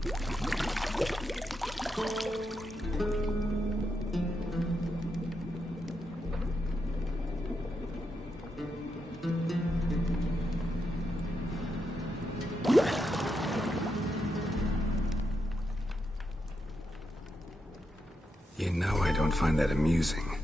You know I don't find that amusing.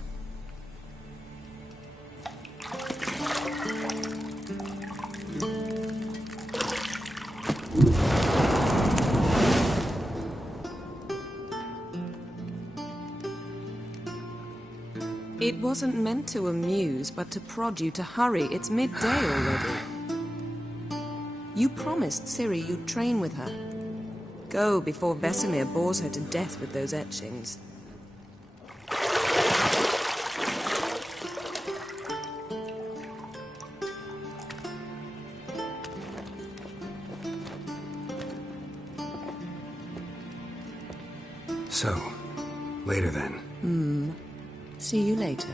It wasn't meant to amuse, but to prod you to hurry. It's midday already. You promised Ciri you'd train with her. Go before Vesemir bores her to death with those etchings. So, later then. See you later.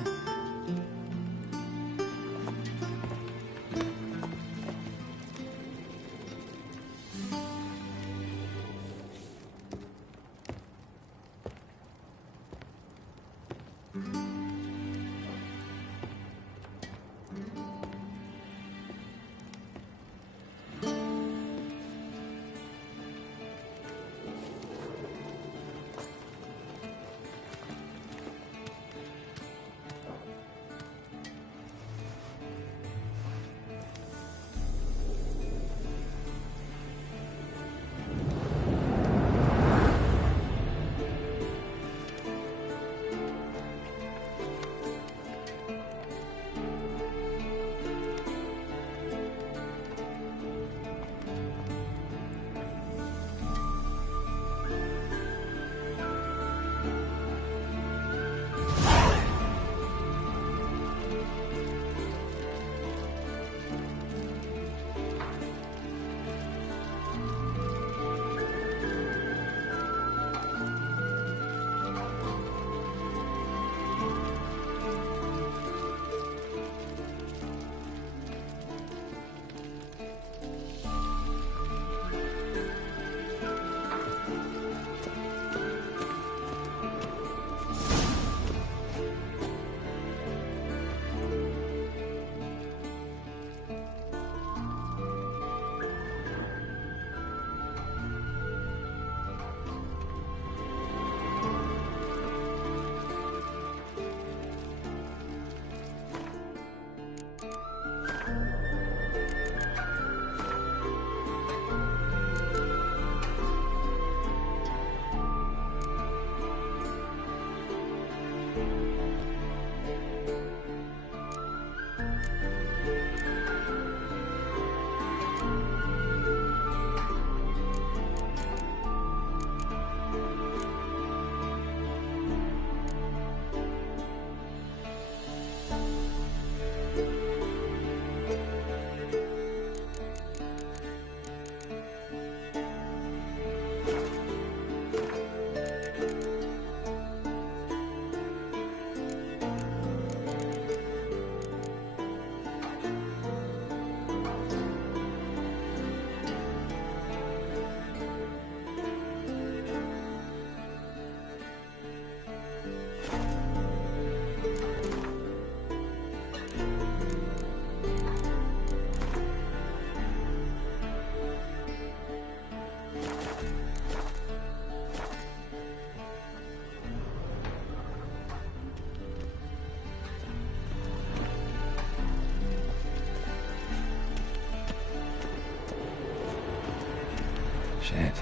Shit.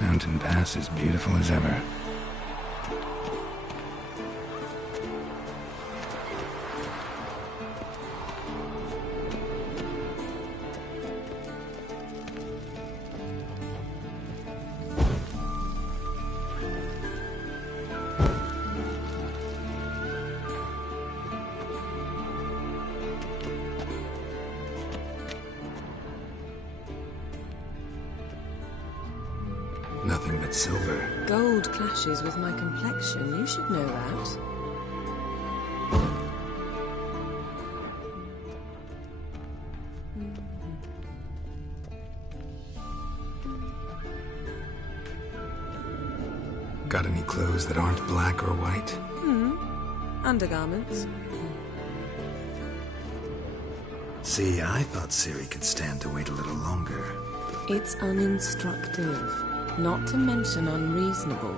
Mountain Pass is beautiful as ever. Nothing but silver. Gold clashes with my complexion. You should know that. Got any clothes that aren't black or white? Undergarments. See, I thought Ciri could stand to wait a little longer. It's uninstructive, not to mention unreasonable.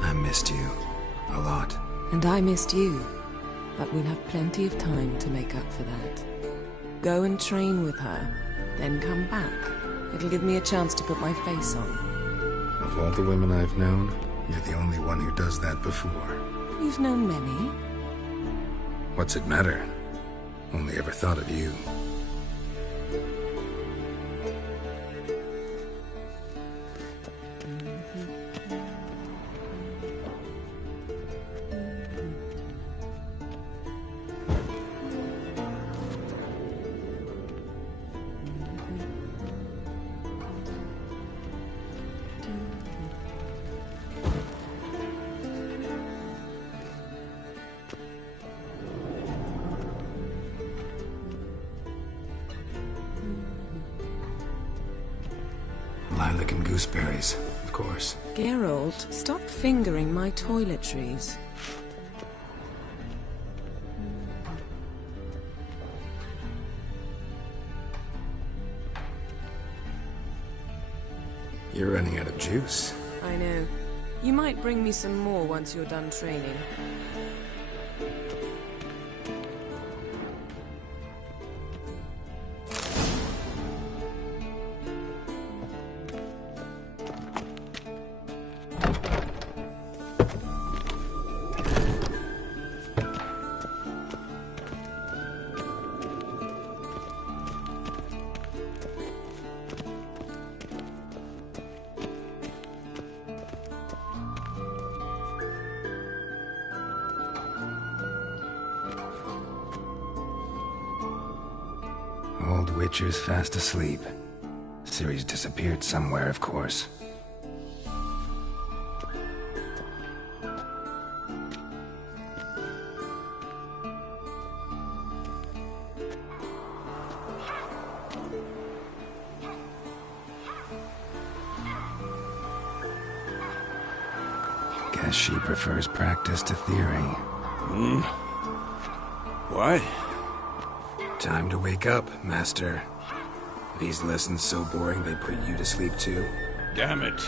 I missed you. A lot. And I missed you. But we'll have plenty of time to make up for that. Go and train with her, then come back. It'll give me a chance to put my face on. Of all the women I've known, you're the only one who does that before. You've known many. What's it matter? Only ever thought of you. Lilac and gooseberries, of course. Geralt, stop fingering my toiletries. You're running out of juice. I know. You might bring me some more once you're done training. Old Witcher's fast asleep. Ciri's disappeared somewhere, of course. Guess she prefers practice to theory. What? Time to wake up, Master. These lessons so boring they put you to sleep too? Damn it.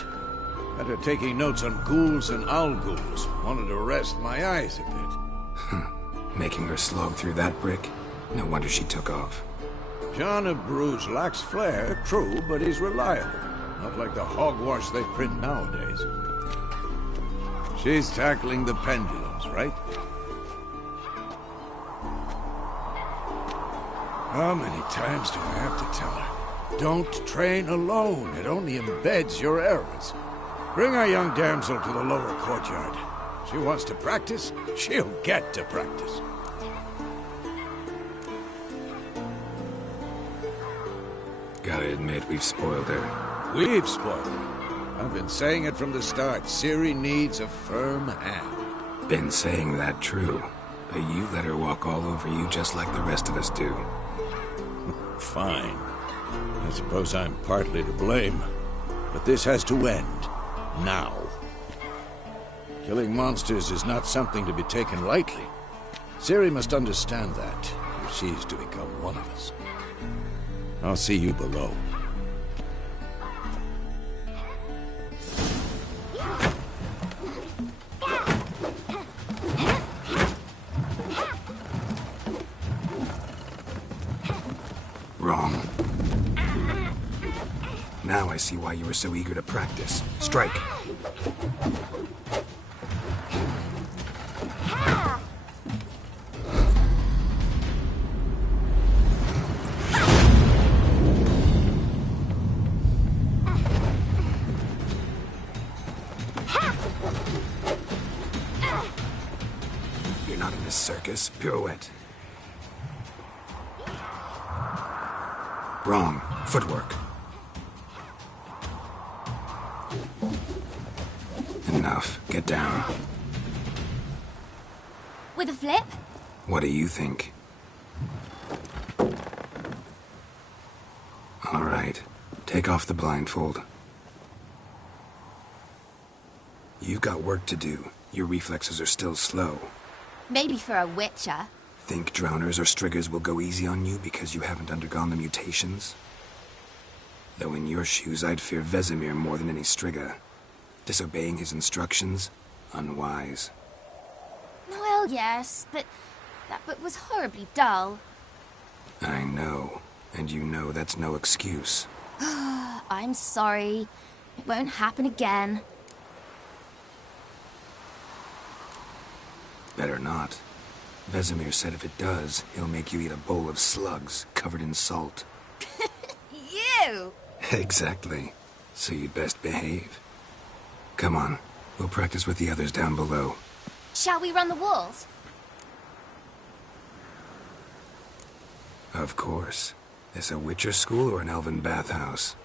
After taking notes on ghouls and owl ghouls, wanted to rest my eyes a bit. Making her slog through that brick? No wonder she took off. John of Bruges lacks flair, true, but he's reliable. Not like the hogwash they print nowadays. She's tackling the pendulums, right? How many times do I have to tell her? Don't train alone. It only embeds your errors. Bring our young damsel to the lower courtyard. She wants to practice, she'll get to practice. Gotta admit, we've spoiled her. We've spoiled her. I've been saying it from the start. Ciri needs a firm hand. Been saying that true, but you let her walk all over you just like the rest of us do. Fine. I suppose I'm partly to blame. But this has to end. Now. Killing monsters is not something to be taken lightly. Ciri must understand that, if she's to become one of us. I'll see you below. Wrong. Now I see why you were so eager to practice. Strike. You're not in this circus. Pirouette. Wrong. Footwork. Enough. Get down. with a flip? What do you think? All right. Take off the blindfold. You've got work to do. Your reflexes are still slow. Maybe for a witcher. Think drowners or striggers will go easy on you because you haven't undergone the mutations? Though in your shoes, I'd fear Vesemir more than any strigger. Disobeying his instructions? Unwise. Well, yes, but that book was horribly dull. I know. And you know that's no excuse. I'm sorry. It won't happen again. Better not. Vesemir said if it does, he'll make you eat a bowl of slugs covered in salt. You! Exactly. So you'd best behave. Come on. We'll practice with the others down below. Shall we run the walls? Of course. This a Witcher school or an elven bathhouse?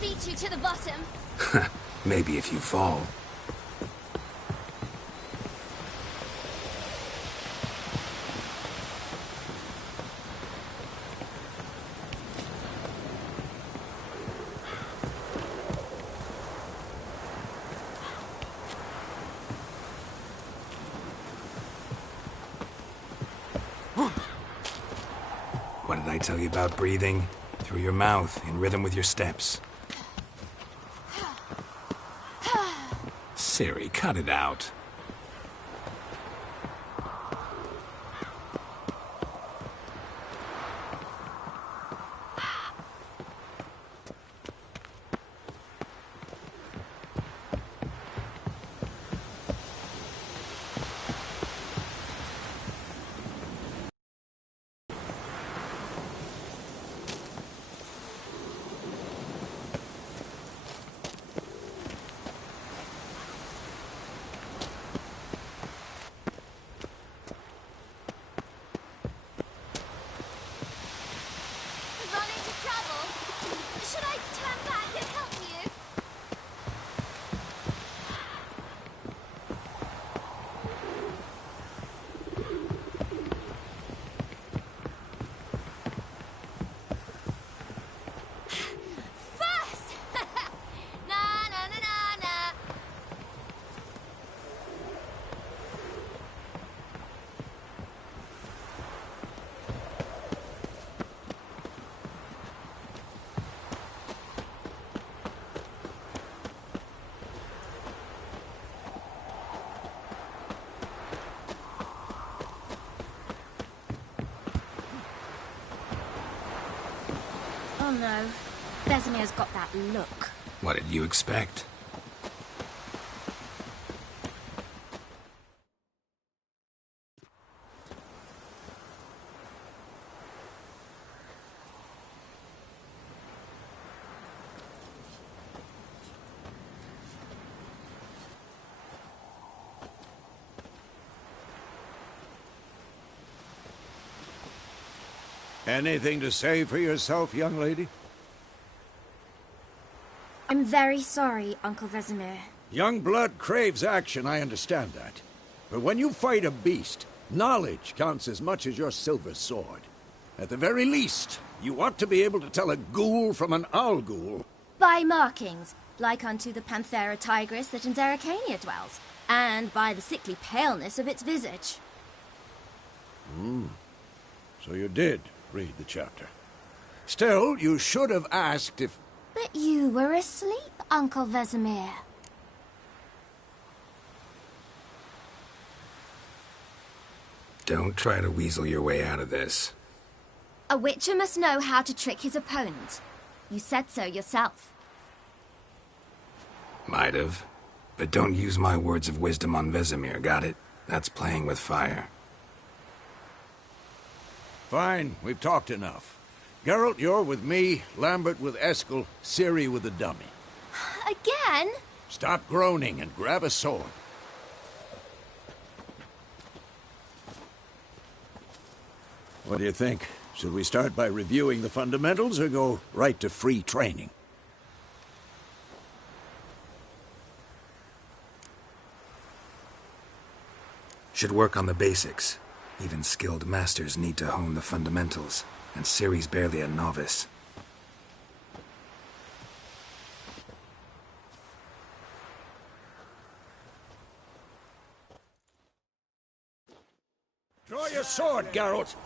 Beat you to the bottom. Maybe if you fall. What did I tell you about breathing? Through your mouth, in rhythm with your steps. Siri, cut it out. Run into trouble? Should I turn back and help you? First! Na na na na na. Oh no. Vesemir's got that look. What did you expect? Anything to say for yourself, young lady? I'm very sorry, Uncle Vesemir. Young blood craves action, I understand that. But when you fight a beast, knowledge counts as much as your silver sword. At the very least, you ought to be able to tell a ghoul from an owl ghoul. By markings, like unto the Panthera tigris that in Zerrikania dwells, and by the sickly paleness of its visage. So you did read the chapter. Still, you should have asked if... But you were asleep, Uncle Vesemir. Don't try to weasel your way out of this. A witcher must know how to trick his opponent. You said so yourself. Might have. But don't use my words of wisdom on Vesemir, got it? That's playing with fire. Fine, we've talked enough. Geralt, you're with me, Lambert with Eskel, Ciri with the dummy. Again? Stop groaning and grab a sword. What do you think? Should we start by reviewing the fundamentals or go right to free training? Should work on the basics. Even skilled masters need to hone the fundamentals, and Ciri's barely a novice. Draw your sword, Geralt!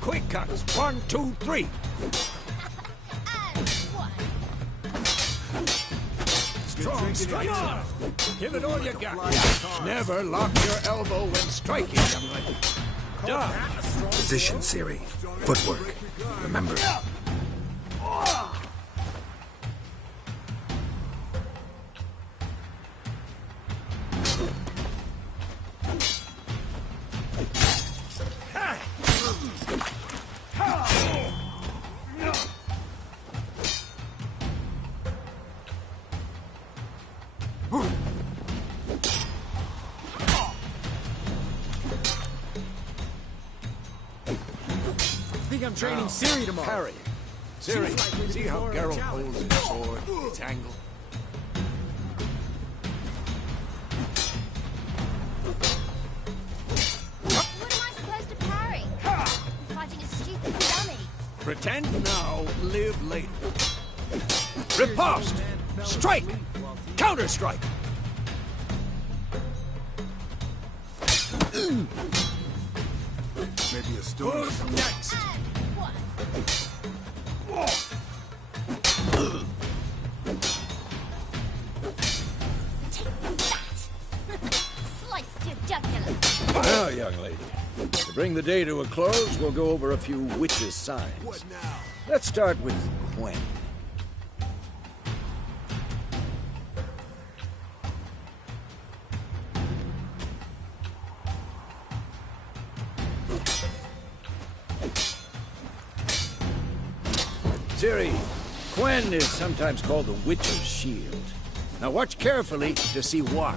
Quick cuts. 1, 2, 3. Strong strike. Give it all you got. Never lock your elbow when striking, young lady. Done. Position, Ciri. Footwork. Remember. I'm training Ciri tomorrow. Parry. Ciri, see how Geralt holds his sword, its angle? What am I supposed to parry? I'm fighting a stupid dummy. Pretend now, live later. Riposte! Strike! Counter-strike! Maybe a storm. Who's next? Sliced your jugular. Now, young lady, to bring the day to a close, we'll go over a few witches' signs. What now? Let's start with Gwen. Ciri, Gwen is sometimes called the Witch's Shield. Now watch carefully to see why.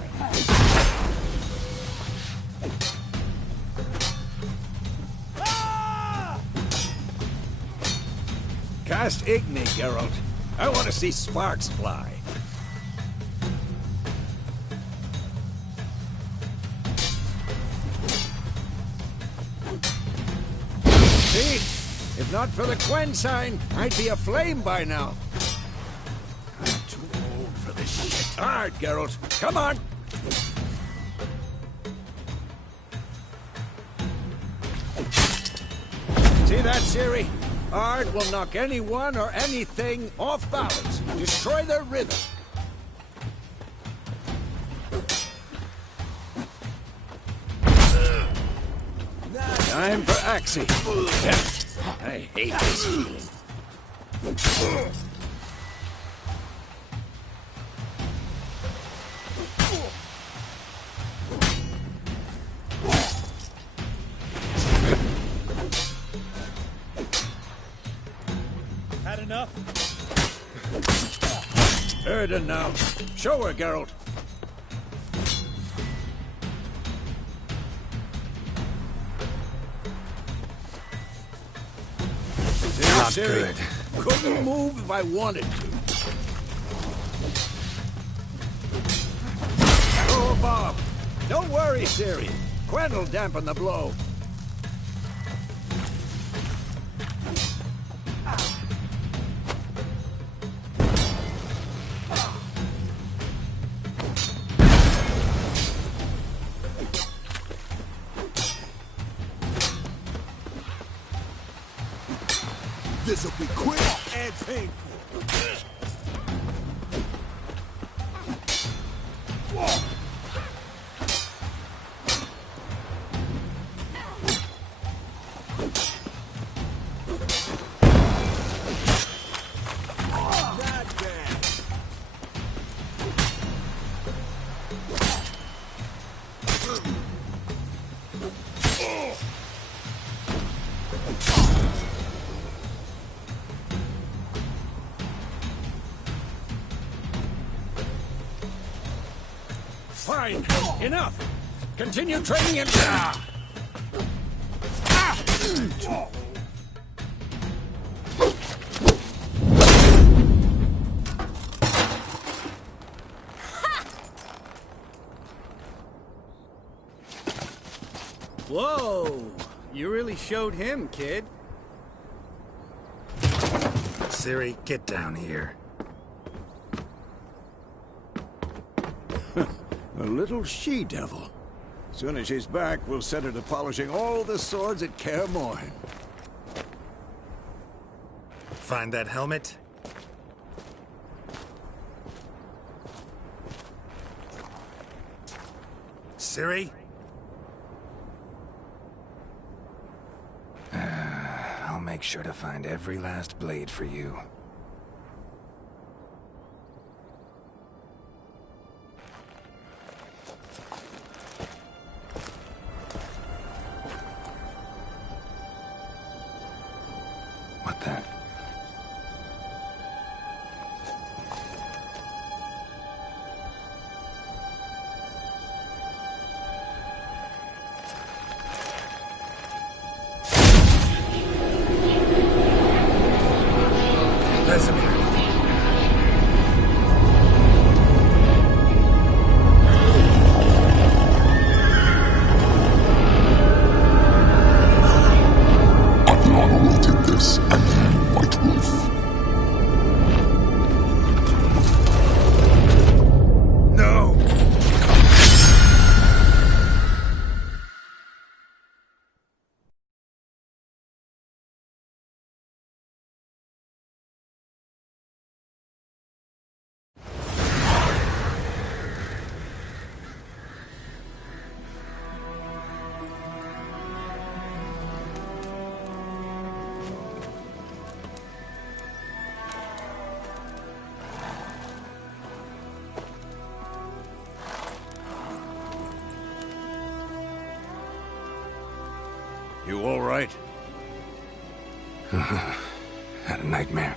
Cast Igni, Geralt. I want to see sparks fly. See? If not for the Gwen sign, I'd be aflame by now. I'm too old for this shit. All right, Geralt. Come on. See that, Ciri? Art will knock anyone or anything off balance. Destroy their rhythm. Time for Axie. I hate this feeling. Had enough? Erden now. Show her, Geralt. Not Ciri, good. couldn't move if I wanted to. Oh, Bob. Don't worry, Ciri. Gwen will dampen the blow. This'll be quick and painful. Fine. Enough. Continue training and... Whoa! You really showed him, kid. Ciri, get down here. A little she-devil. Soon as she's back, we'll set her to polishing all the swords at Kaer Morhen. Find that helmet? Ciri? I'll make sure to find every last blade for you. What the? Vesemir. I've long awaited this, and you, White Wolf. No! You all right? Had a nightmare.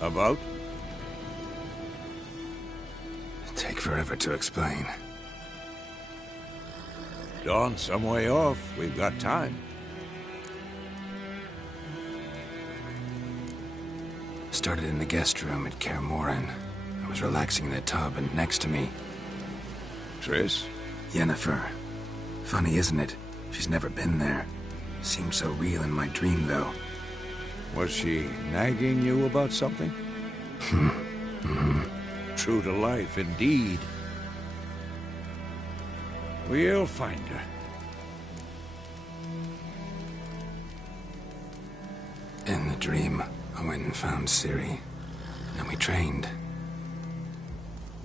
About? Take forever to explain. Dawn's some way off. We've got time. Started in the guest room at Kaer Morhen. I was relaxing in a tub, and next to me, Triss? Yennefer. Funny, isn't it? She's never been there. Seemed so real in my dream, though. Was she nagging you about something? True to life, indeed. We'll find her. In the dream, I went and found Ciri. And we trained.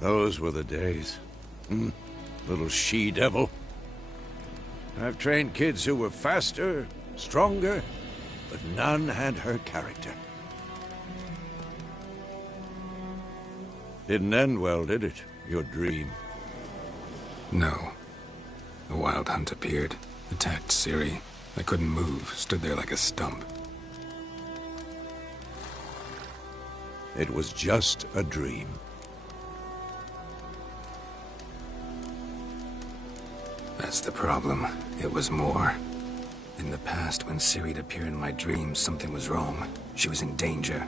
Those were the days. Little she-devil. I've trained kids who were faster, stronger, but none had her character. Didn't end well, did it? Your dream? No. The Wild Hunt appeared, attacked Ciri. I couldn't move, stood there like a stump. It was just a dream. That's the problem. It was more. In the past, when Ciri'd appear in my dreams, something was wrong. She was in danger.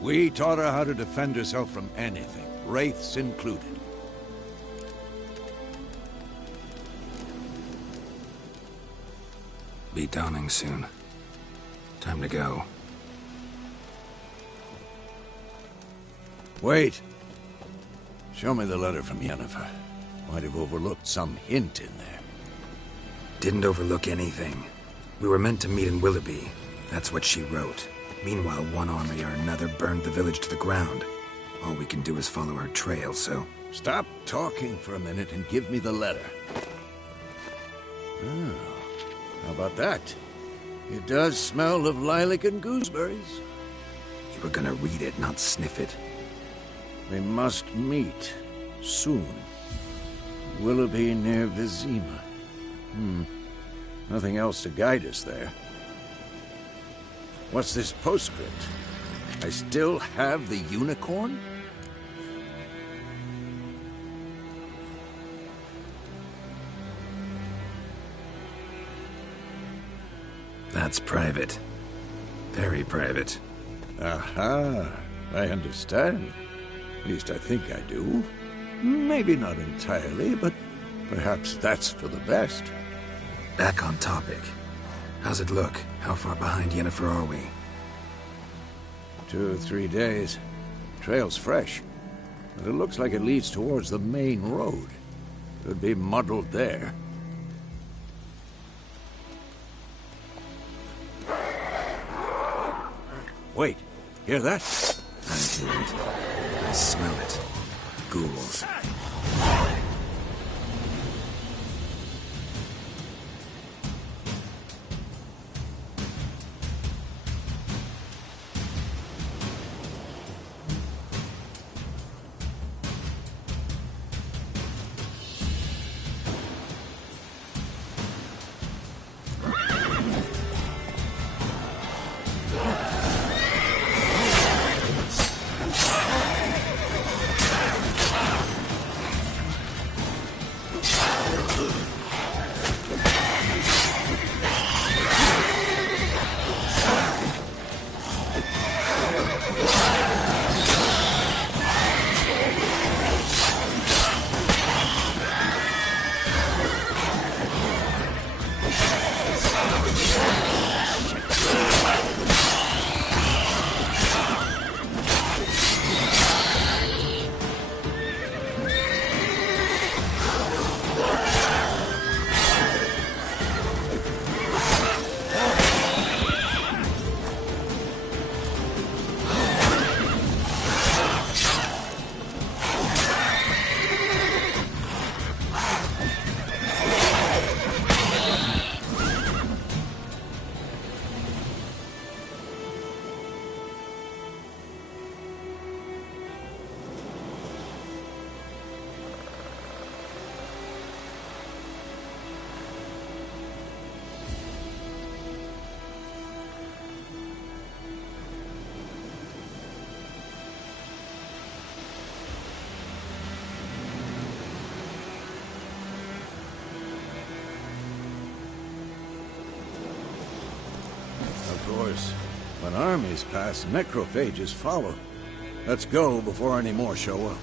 We taught her how to defend herself from anything, wraiths included. Be dawning soon. Time to go. Wait. Show me the letter from Yennefer. Might have overlooked some hint in there. Didn't overlook anything. We were meant to meet in Willoughby. That's what she wrote. Meanwhile, one army or another burned the village to the ground. All we can do is follow our trail, so... Stop talking for a minute and give me the letter. Oh, how about that? It does smell of lilac and gooseberries. You were gonna read it, not sniff it. We must meet soon. Willoughby near Vizima. Nothing else to guide us there. What's this postscript? I still have the unicorn? That's private. Very private. Aha, I understand. At least I think I do. Maybe not entirely, but perhaps that's for the best. Back on topic. How's it look? How far behind Yennefer are we? 2 or 3 days. Trail's fresh, but it looks like it leads towards the main road. Could be muddled there. Wait, hear that? I hear it. I smell it. Ghouls. Of course, when armies pass, necrophages follow. Let's go before any more show up.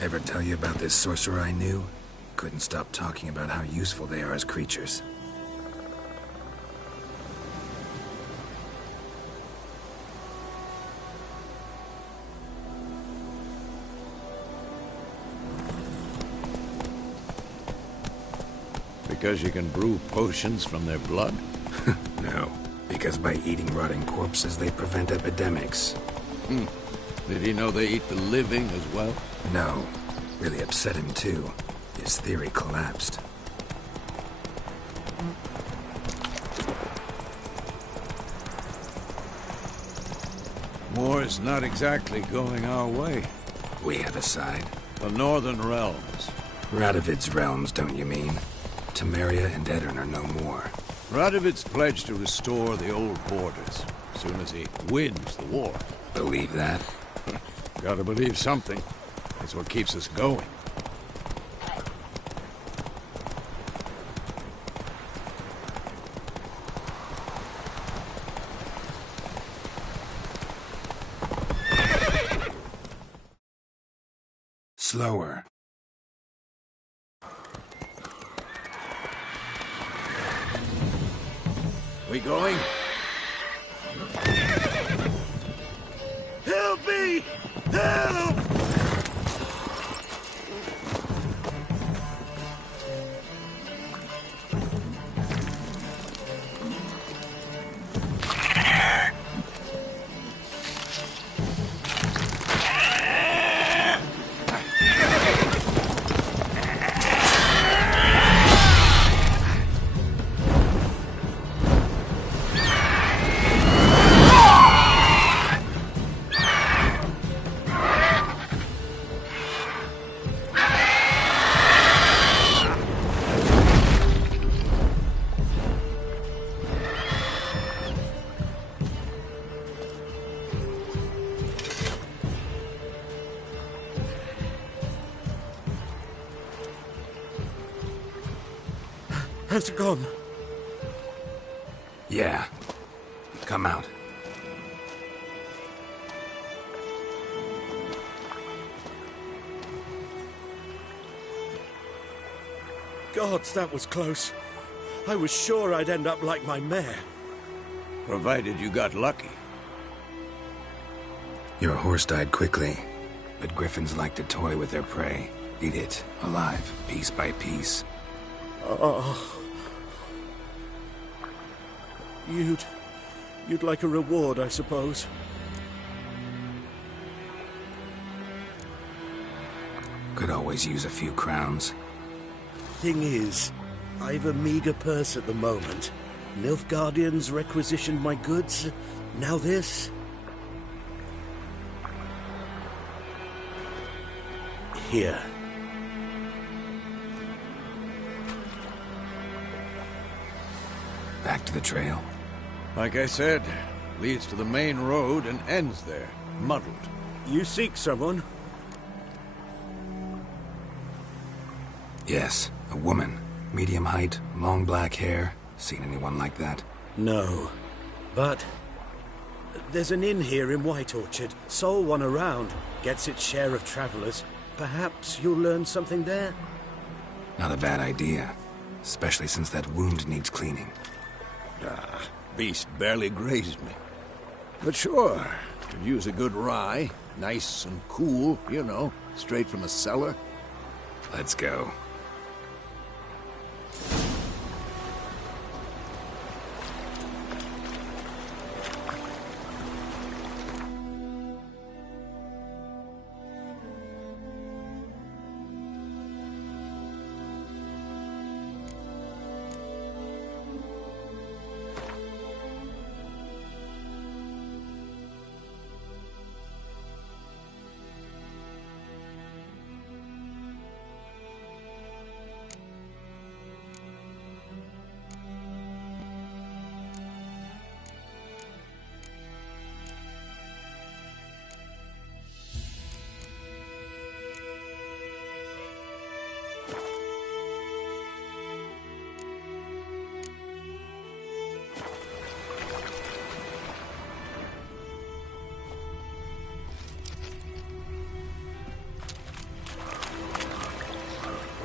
Ever tell you about this sorcerer I knew? Couldn't stop talking about how useful they are as creatures. Because you can brew potions from their blood? No, because by eating rotting corpses, they prevent epidemics. Did he know they eat the living as well? No, really upset him too. His theory collapsed. War's not exactly going our way. We have a side. The Northern Realms. Radovid's realms, don't you mean? Temeria and Edirn are no more. Radovid's pledged to restore the old borders as soon as he wins the war. Believe that? Gotta believe something. It's what keeps us going. Slower. We going? Help me! Help! Has it gone? Yeah. Come out. Gods, that was close. I was sure I'd end up like my mare. Provided you got lucky. Your horse died quickly, but griffins like to toy with their prey. Eat it, alive, piece by piece. Oh. You'd like a reward, I suppose. Could always use a few crowns. Thing is, I've a meager purse at the moment. Nilfgaardians requisitioned my goods. Now this. Here. Back to the trail. Like I said, leads to the main road and ends there, muddled. You seek someone? Yes, a woman. Medium height, long black hair. Seen anyone like that? No. But there's an inn here in White Orchard. Sole one around. Gets its share of travelers. Perhaps you'll learn something there? Not a bad idea. Especially since that wound needs cleaning. Beast barely grazed me. But sure, could use a good rye. Nice and cool, you know, straight from a cellar. Let's go.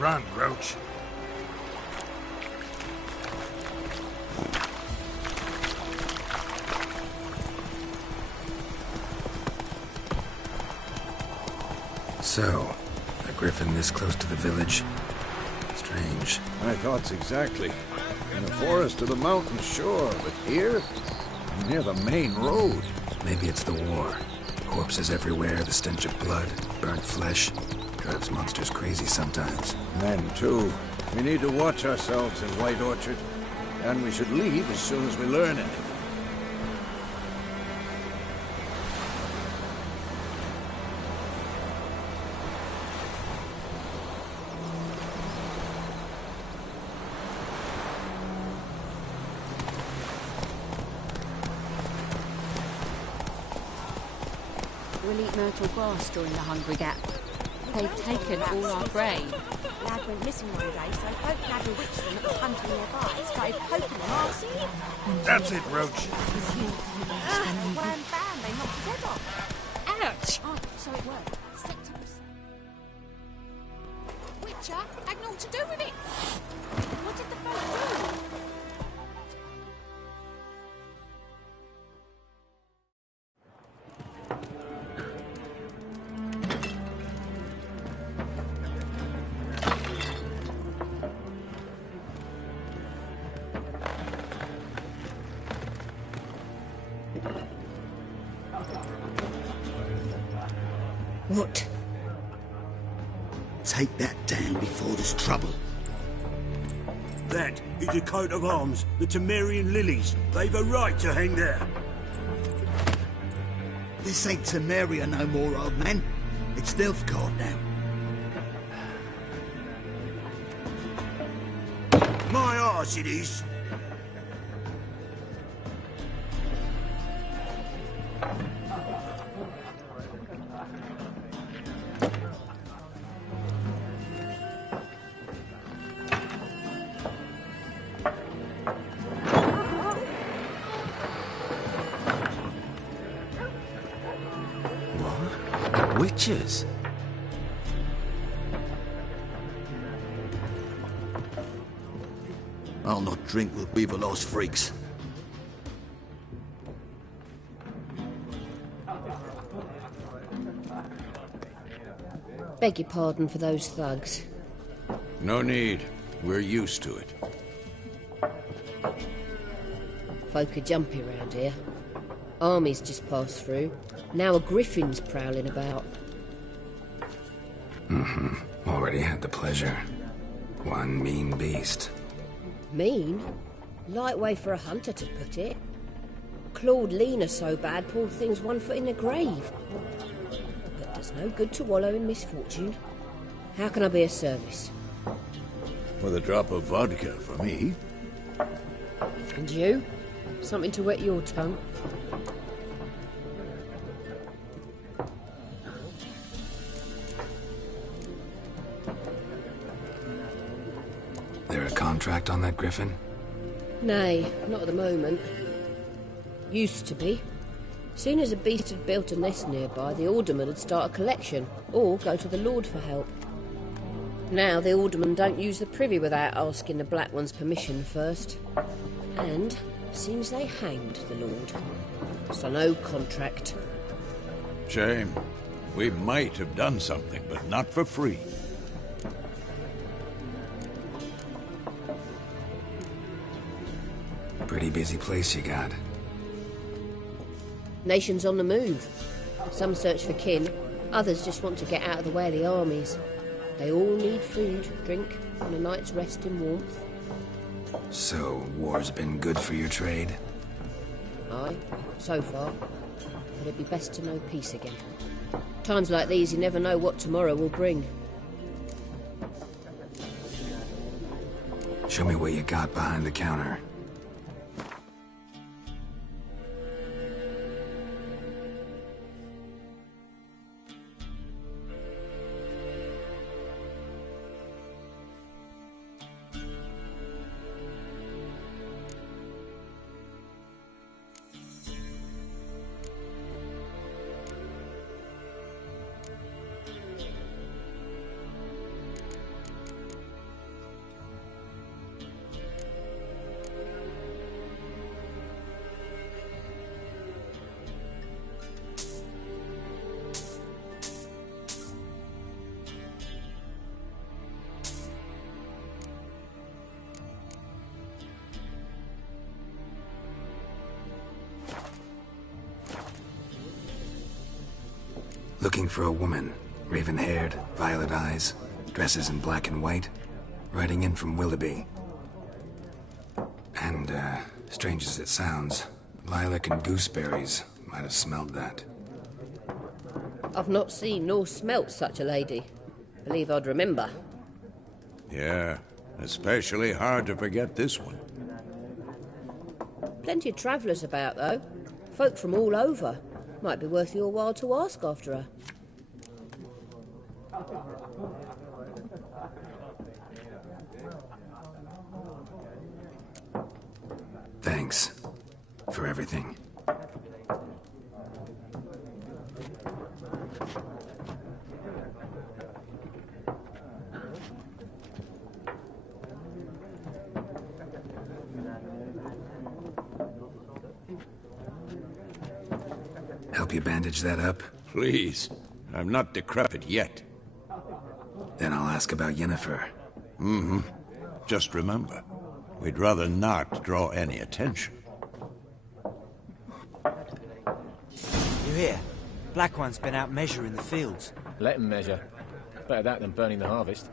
Run, Roach. So, a griffin this close to the village? Strange. My thoughts exactly. In the forest or the mountain, sure, but here? Near the main road. Maybe it's the war. Corpses everywhere, the stench of blood, burnt flesh. Drives monsters crazy sometimes. Men, too. We need to watch ourselves in White Orchard. And we should leave as soon as we learn anything. We'll eat myrtle grass during the Hungry Gap. They've taken all our grain. Lad went missing one day, so folk lad who witched them that was hunting nearby started poking them arse. That's it, Roach. Wham bam, they knocked his head off. Ouch! Oh, so it worked. Witcher had naught to do with it. What did the folk do? What? Take that down before there's trouble. That is a coat of arms, the Temerian lilies. They've a right to hang there. This ain't Temeria no more, old man. It's Nilfgaard now. My arse it is. Witches? I'll not drink with Weaverlaw's freaks. Beg your pardon for those thugs. No need. We're used to it. Folk are jumpy round here. Armies just passed through. Now a griffin's prowling about. Already had the pleasure. One mean beast. Mean? Light way for a hunter to put it. Clawed Lena so bad, poor thing's 1 foot in the grave. But there's no good to wallow in misfortune. How can I be of service? With a drop of vodka for me. And you? Something to wet your tongue? There a contract on that griffin? Nay, not at the moment. Used to be. Soon as a beast had built a nest nearby, the alderman would start a collection, or go to the Lord for help. Now the alderman don't use the privy without asking the Black One's permission first. And seems they hanged the Lord. So no contract. Shame. We might have done something, but not for free. Pretty busy place you got. Nations on the move. Some search for kin, others just want to get out of the way of the armies. They all need food, drink, and a night's rest in warmth. So, war's been good for your trade? Aye, so far. But it'd be best to know peace again. Times like these, you never know what tomorrow will bring. Show me what you got behind the counter. Looking for a woman. Raven-haired, violet eyes, dresses in black and white. Riding in from Willoughby. And, strange as it sounds, lilac and gooseberries might have smelled that. I've not seen nor smelt such a lady. Believe I'd remember. Yeah, especially hard to forget this one. Plenty of travellers about, though. Folk from all over. Might be worth your while to ask after her. Thanks for everything. Help you bandage that up? Please. I'm not decrepit yet. Then I'll ask about Yennefer. Mm-hmm. Just remember, we'd rather not draw any attention. You hear? Black One's been out measuring the fields. Let him measure. Better that than burning the harvest.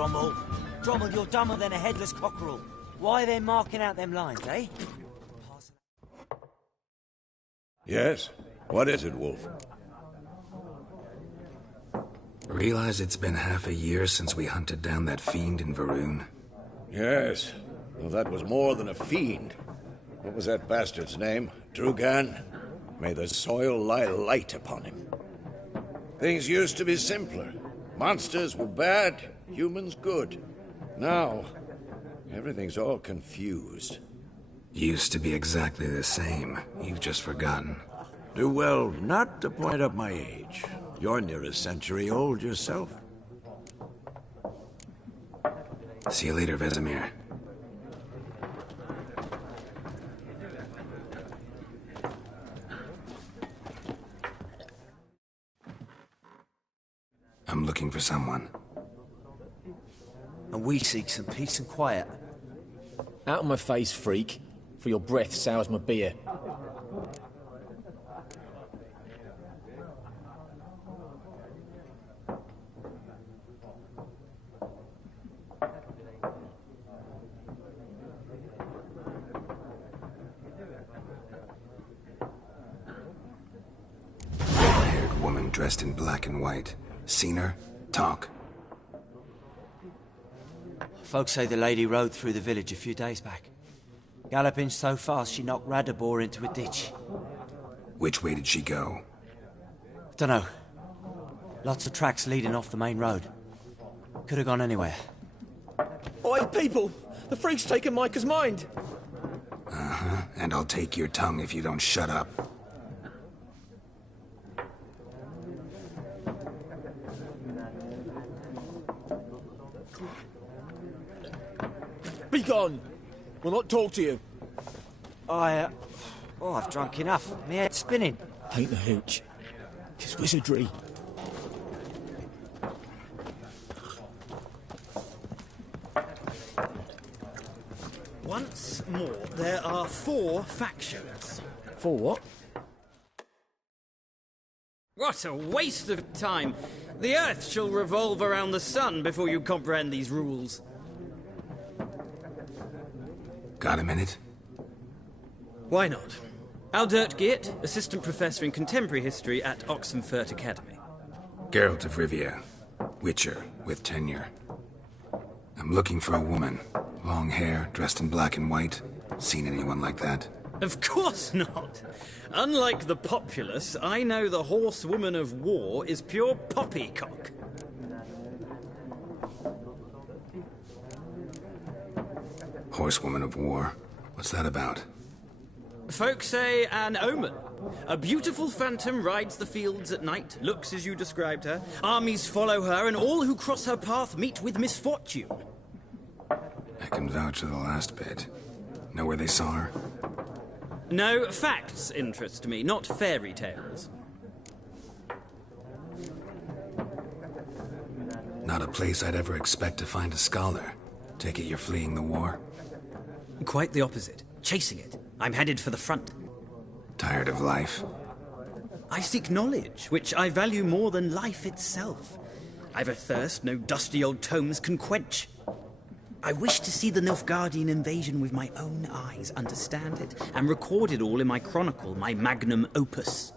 Drommel. Drommel, you're dumber than a headless cockerel. Why are they marking out them lines, eh? Yes? What is it, Wolf? Realize it's been half a year since we hunted down that fiend in Varun? Yes. Well, that was more than a fiend. What was that bastard's name? Drugan? May the soil lie light upon him. Things used to be simpler. Monsters were bad, humans good. Now, everything's all confused. Used to be exactly the same. You've just forgotten. Do well not to point up my age. You're near a century old yourself. See you later, Vesemir. I'm looking for someone. And we seek some peace and quiet. Out of my face, freak. For your breath sours my beer. Red-haired woman dressed in black and white. Seen her? Talk. Folks say the lady rode through the village a few days back. Galloping so fast she knocked Radabor into a ditch. Which way did she go? Dunno. Lots of tracks leading off the main road. Could have gone anywhere. Oi, people! The freak's taken Micah's mind! Uh-huh, and I'll take your tongue if you don't shut up. Be gone! We'll not talk to you. I've drunk enough. My head's spinning. Ain't the hooch. It's wizardry. Once more, there are 4 factions. 4 what? What a waste of time! The Earth shall revolve around the sun before you comprehend these rules. Got a minute? Why not? Aldert Geert, Assistant Professor in Contemporary History at Oxenfurt Academy. Geralt of Rivia. Witcher, with tenure. I'm looking for a woman. Long hair, dressed in black and white. Seen anyone like that? Of course not! Unlike the populace, I know the horsewoman of war is pure poppycock. Horsewoman of war. What's that about? Folk say an omen. A beautiful phantom rides the fields at night, looks as you described her. Armies follow her, and all who cross her path meet with misfortune. I can vouch for the last bit. Know where they saw her? No, facts interest me, not fairy tales. Not a place I'd ever expect to find a scholar. Take it you're fleeing the war? Quite the opposite. Chasing it. I'm headed for the front. Tired of life? I seek knowledge, which I value more than life itself. I've a thirst no dusty old tomes can quench. I wish to see the Nilfgaardian invasion with my own eyes, understand it, and record it all in my chronicle, my magnum opus.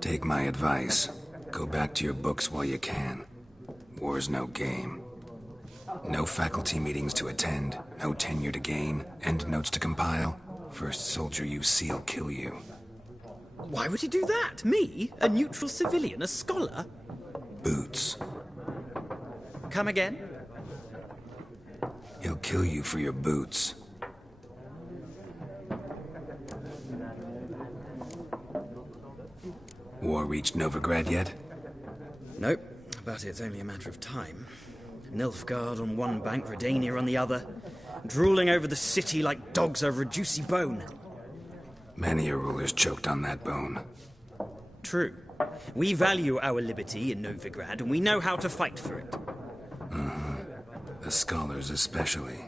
Take my advice. Go back to your books while you can. War's no game. No faculty meetings to attend, no tenure to gain, end notes to compile. First soldier you see'll kill you. Why would he do that? Me? A neutral civilian? A scholar? Boots. Come again? He'll kill you for your boots. War reached Novigrad yet? Nope, but it's only a matter of time. Nilfgaard on one bank, Redania on the other, drooling over the city like dogs over a juicy bone. Many a ruler's choked on that bone. True. We value our liberty in Novigrad, and we know how to fight for it. The scholars especially.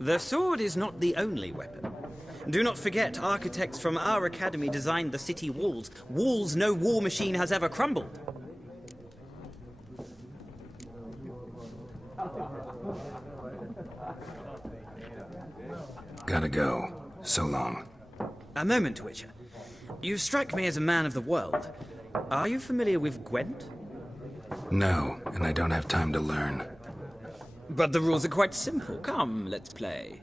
The sword is not the only weapon. Do not forget, architects from our academy designed the city walls. Walls no war machine has ever crumbled. Gotta go. So long. A moment, Witcher. You strike me as a man of the world. Are you familiar with Gwent? No, and I don't have time to learn. But the rules are quite simple. Come, let's play.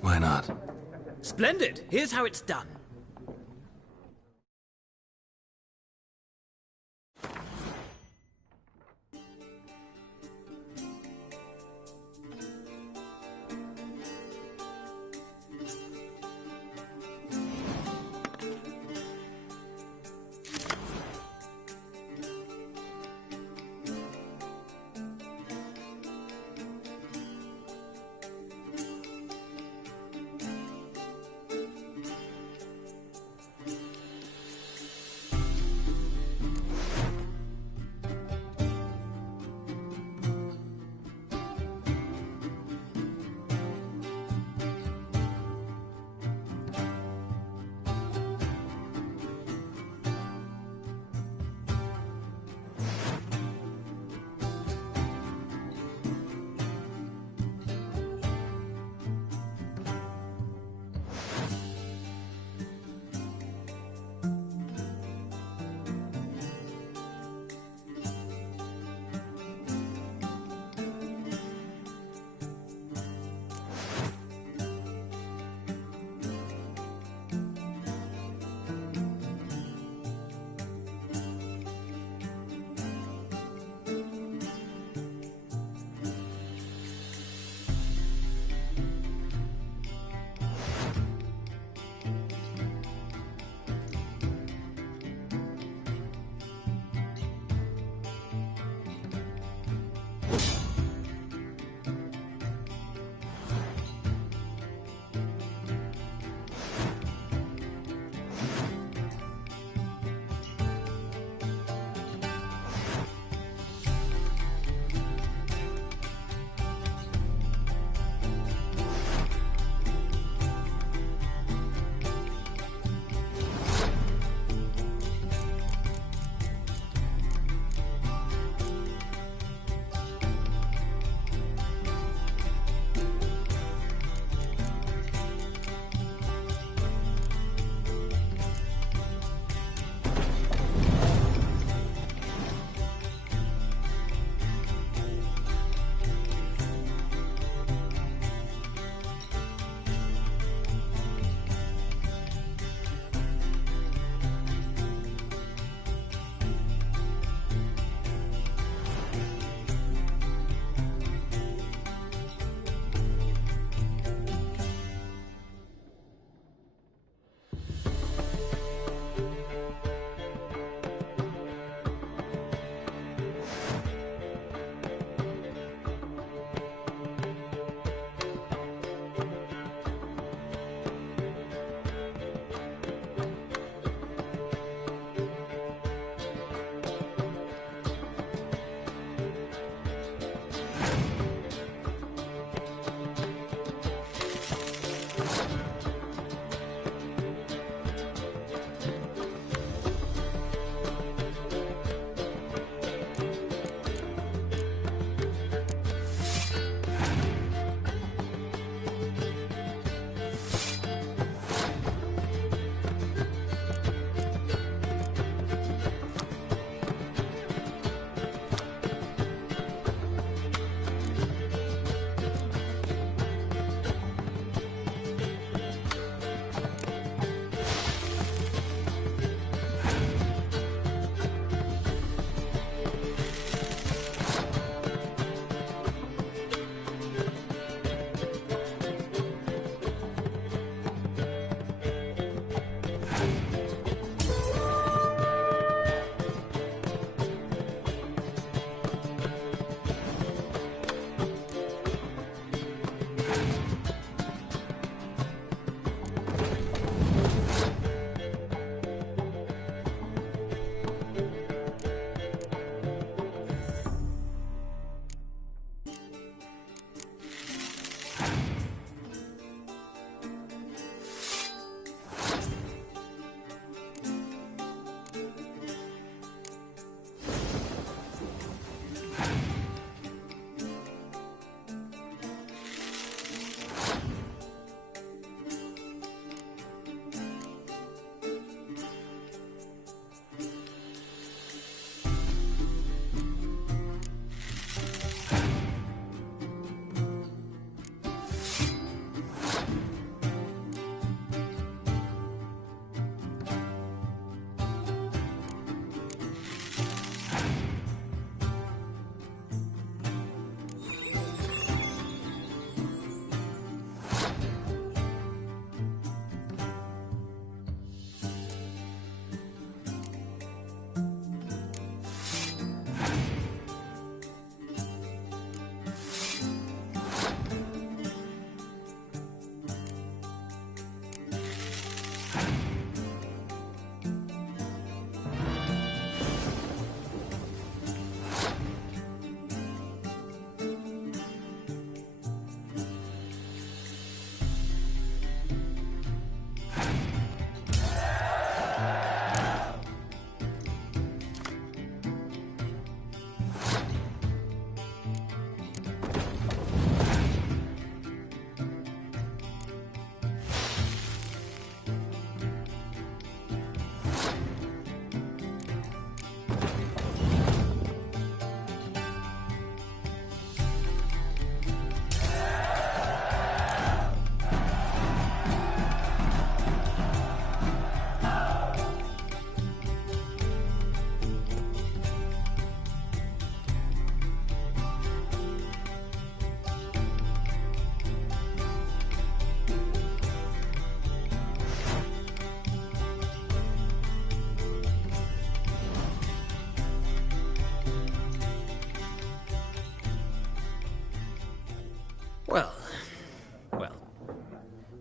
Why not? Splendid! Here's how it's done.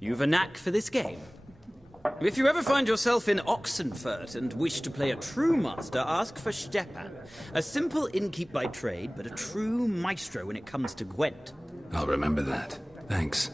You've a knack for this game. If you ever find yourself in Oxenfurt and wish to play a true master, ask for Stepan. A simple innkeep by trade, but a true maestro when it comes to Gwent. I'll remember that. Thanks.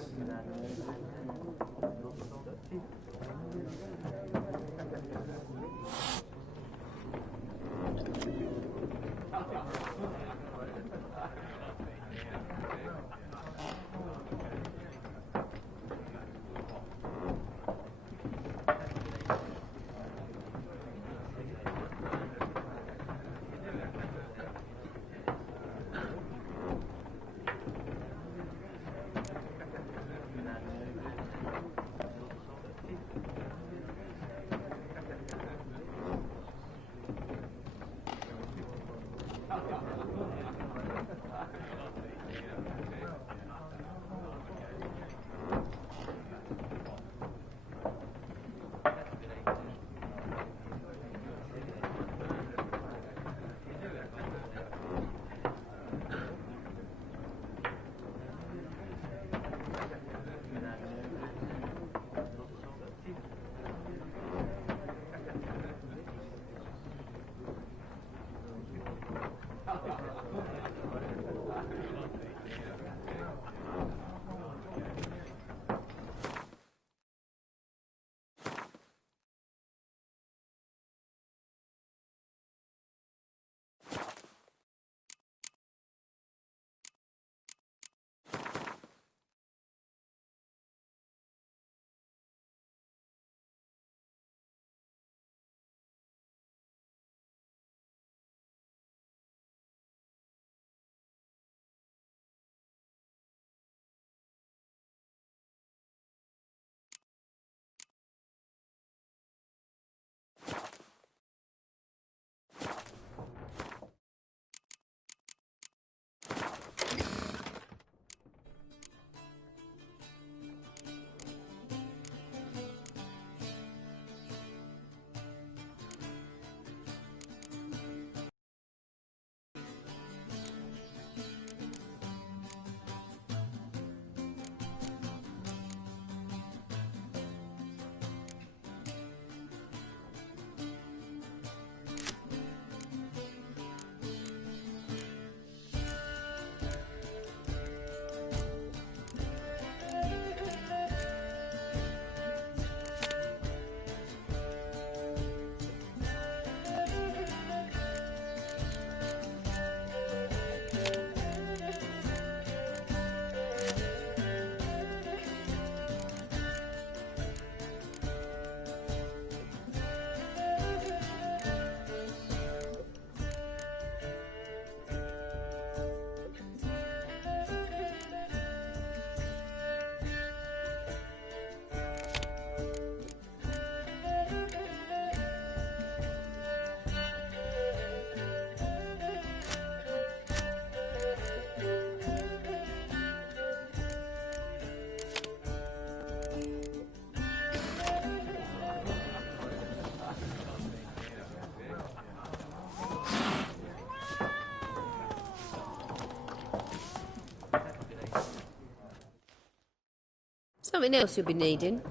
Something else you'll be needing.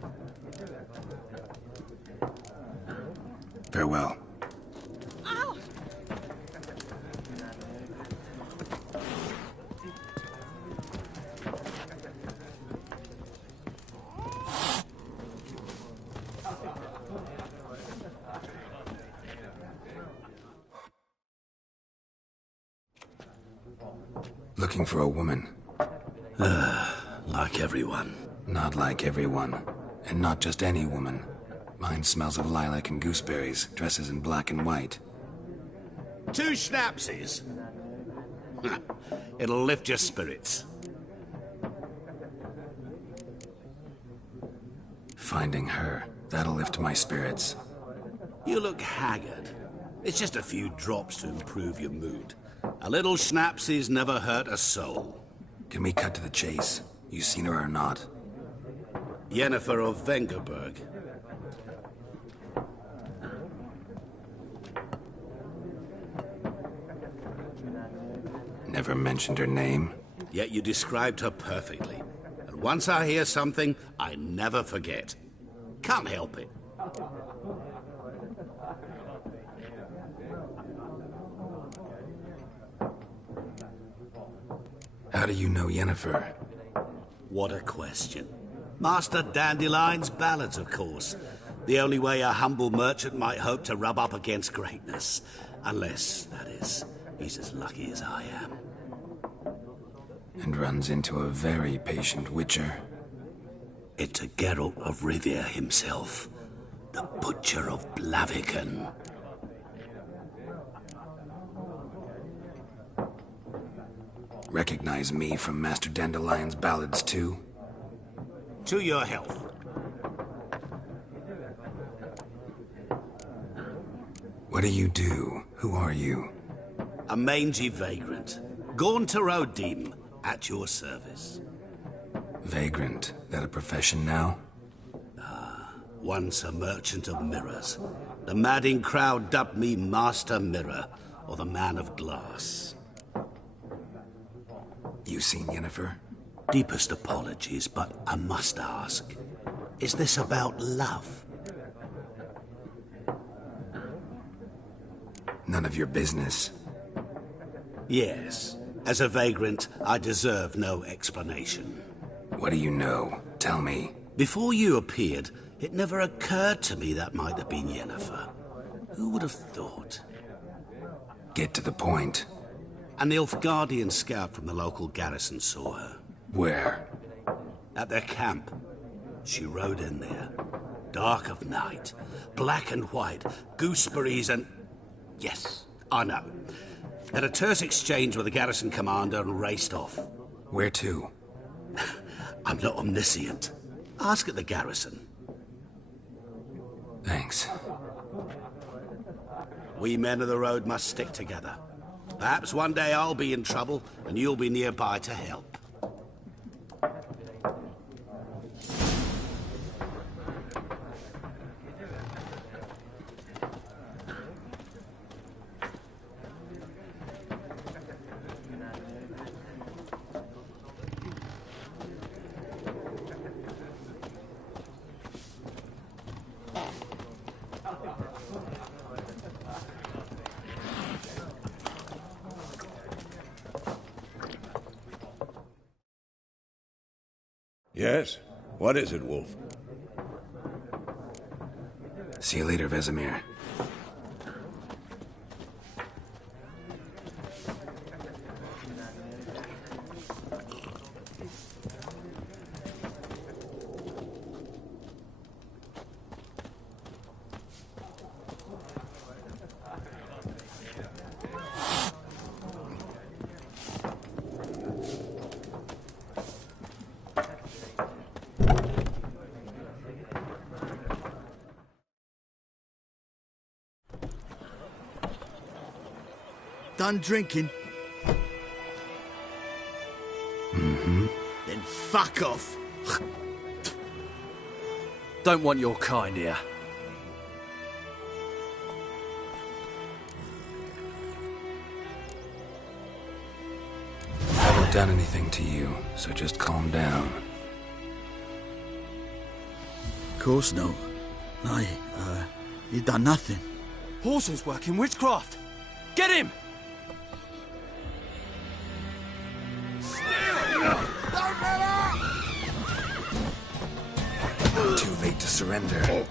Farewell. Looking for a woman. Like everyone. Not like everyone. And not just any woman. Mine smells of lilac and gooseberries, dresses in black and white. 2 schnapsies. It'll lift your spirits. Finding her, that'll lift my spirits. You look haggard. It's just a few drops to improve your mood. A little schnapsies never hurt a soul. Can we cut to the chase? You seen her or not? Yennefer of Vengerberg. Never mentioned her name? Yet you described her perfectly. A Once I hear something, I never forget. Can't help it. How do you know Yennefer? What a question. Master Dandelion's ballads, of course. The only way a humble merchant might hope to rub up against greatness. Unless, that is, he's as lucky as I am. And runs into a very patient witcher. It's a Geralt of Rivia himself. The Butcher of Blaviken. Recognize me from Master Dandelion's ballads, too? To your health. What do you do? Who are you? A mangy vagrant. Gaunter O'Dim, at your service. Vagrant. That a profession now? Once a merchant of mirrors. The madding crowd dubbed me Master Mirror, or the Man of Glass. You seen Yennefer? Deepest apologies, but I must ask. Is this about love? None of your business. Yes. As a vagrant, I deserve no explanation. What do you know? Tell me. Before you appeared, it never occurred to me that might have been Yennefer. Who would have thought? Get to the point. An Nilfgaardian scout from the local garrison saw her. Where? At their camp. She rode in there. Dark of night. Black and white. Gooseberries and... Yes, I know. Had a terse exchange with the garrison commander and raced off. Where to? I'm not omniscient. Ask at the garrison. Thanks. We men of the road must stick together. Perhaps one day I'll be in trouble and you'll be nearby to help. Yes? What is it, Wolf? See you later, Vesemir. Done drinking? Mm-hmm. Then fuck off. Don't want your kind here. I haven't done anything to you, so just calm down. Of course no. You done nothing. Horsel's working witchcraft. Get him! Too late to surrender.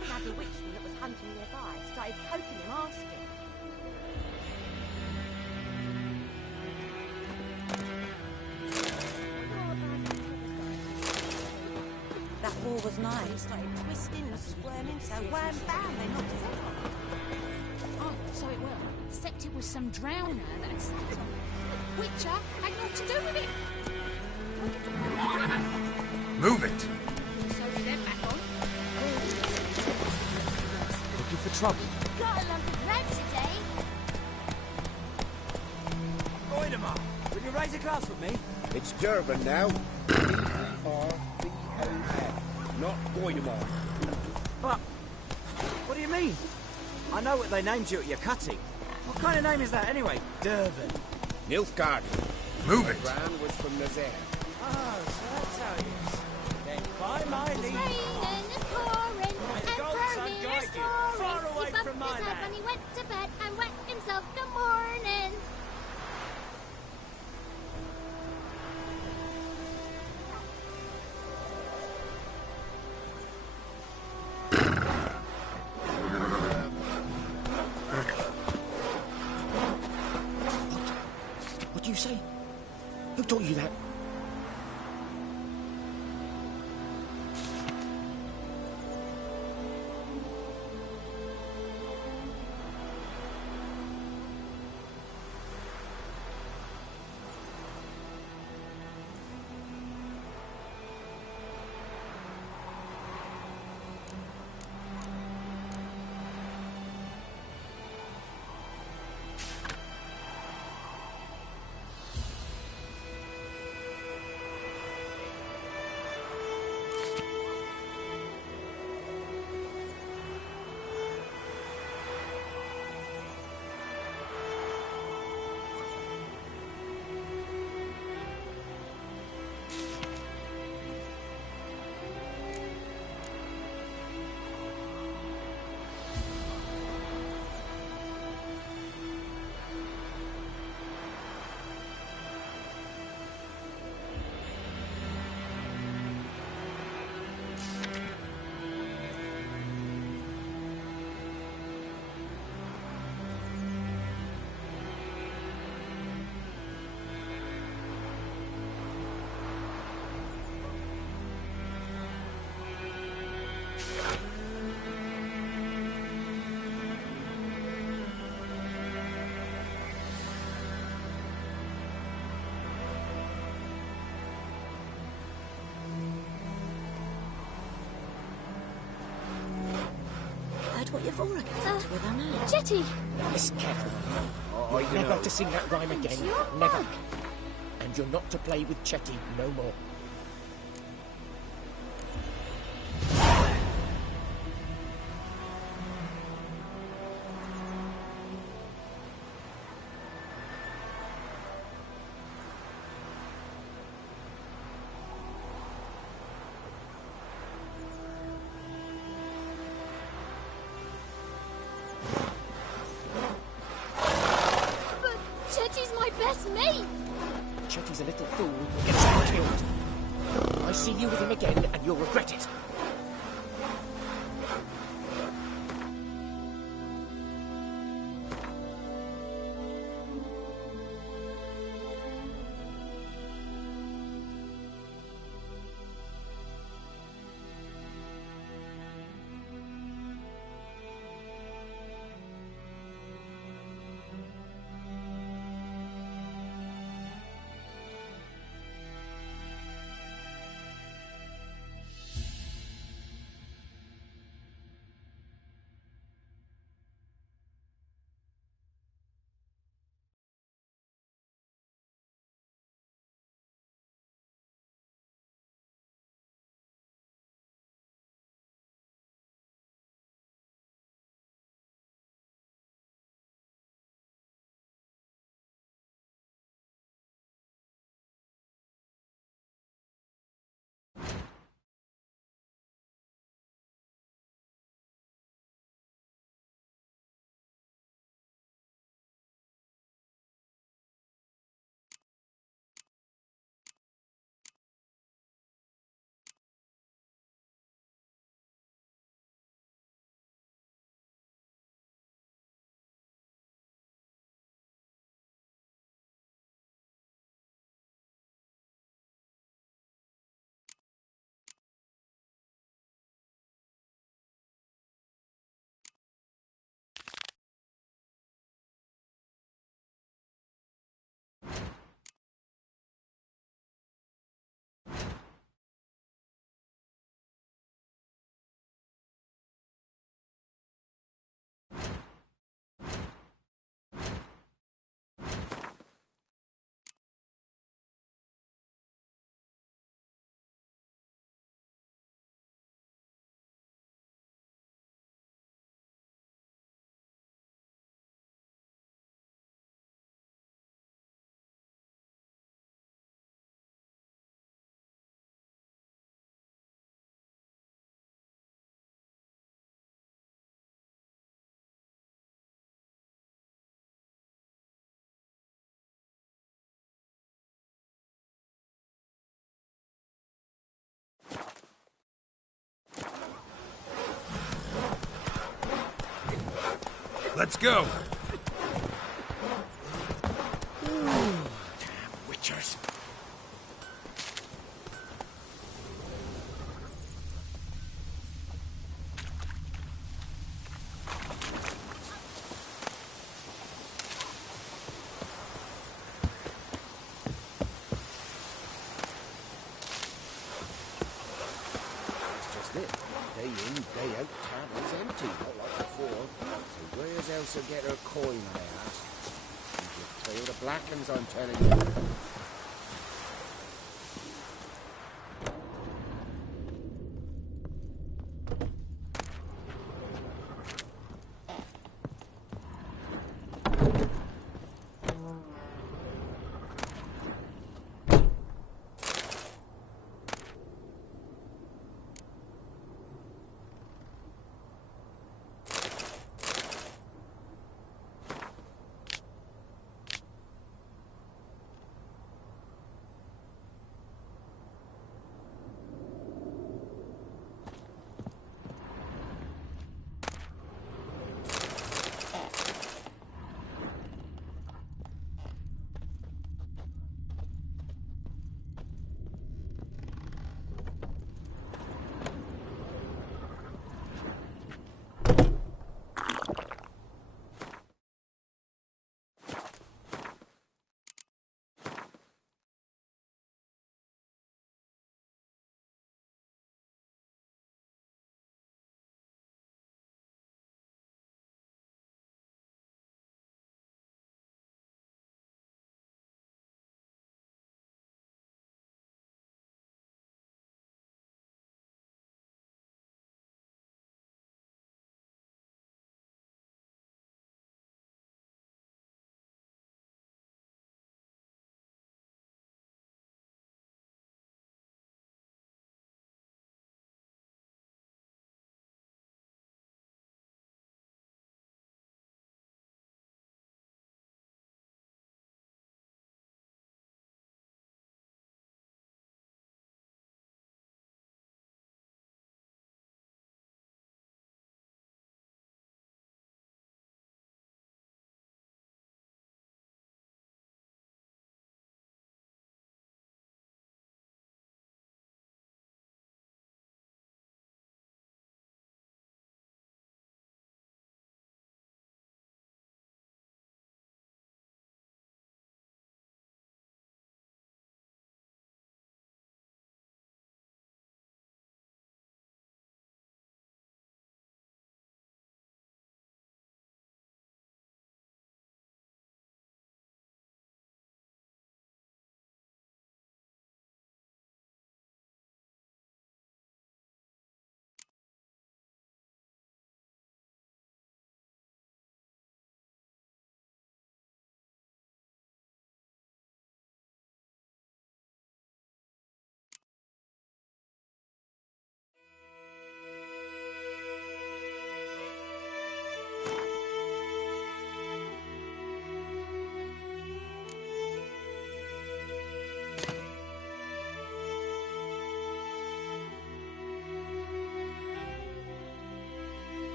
hoping I'd bewitched them that was hunting nearby. Started poking him, asking. That wall was nice. He started twisting and squirming, so wham bam, they knocked his head off. Oh, so it will. Except it was some drowner that's... Witcher had naught to do with it. Move it! So we went back on. Looking for trouble? Got a lump of bread today. Oidemar, will you raise a glass with me? It's Durban now. D-R-B-O-N, not Goidemar. But, what do you mean? I know what they named you at your cutting. What kind of name is that anyway? Durban. Nilfgaard. Move it! Bran was from Nazaire. Oh, so that's how it is. Then by my It's leave. raining, it's pouring, May the and gold sun burning, guide it's you, pouring. far away He bumped from my his head land. when he went to bed and wet himself good morning. What do you say? Who taught you that? What you've all gets into with her now. Jetty! Listen carefully. Oh, You're never to sing that rhyme again. your Never. mug. And you're not to play with Chetty no more. But Chetty's my best mate. Chetty's a little fool who gets killed. I see you with him again, and you'll regret it. Let's go. Damn witchers. Day in, day out, tavern's empty, not like before. So where's Elsa get her coin, I ask? You tell the blackens, I'm telling you.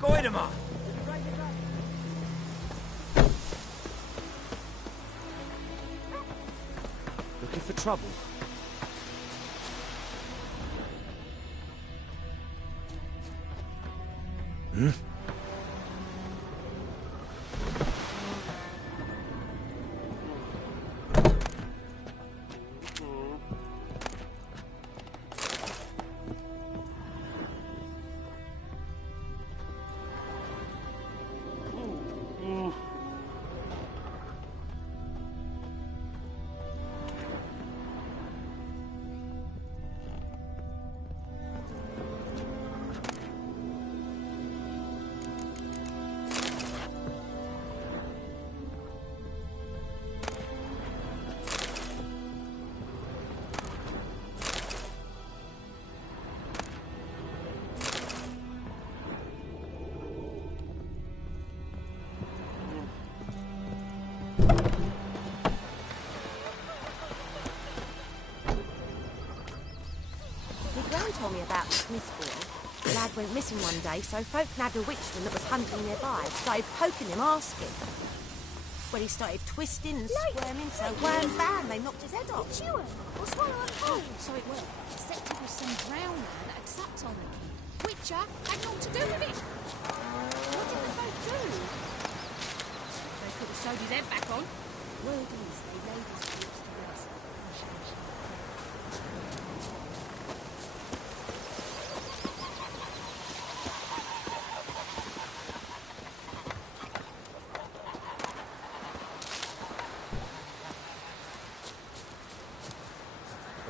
Goidemar! Looking for trouble? John told me about the Smith boy. The lad went missing one day, so folk nabbed a witchman that was hunting nearby and started poking him, asking. Well, he started twisting and squirming, so wham bam, they knocked his head off. Chew him or swallow him whole. So it was. Except it was some drowner that had supped on him. Witcher had naught to do with it. What did the folk do? They could have sewed his head back on. Word is, they laid his corpse to rest.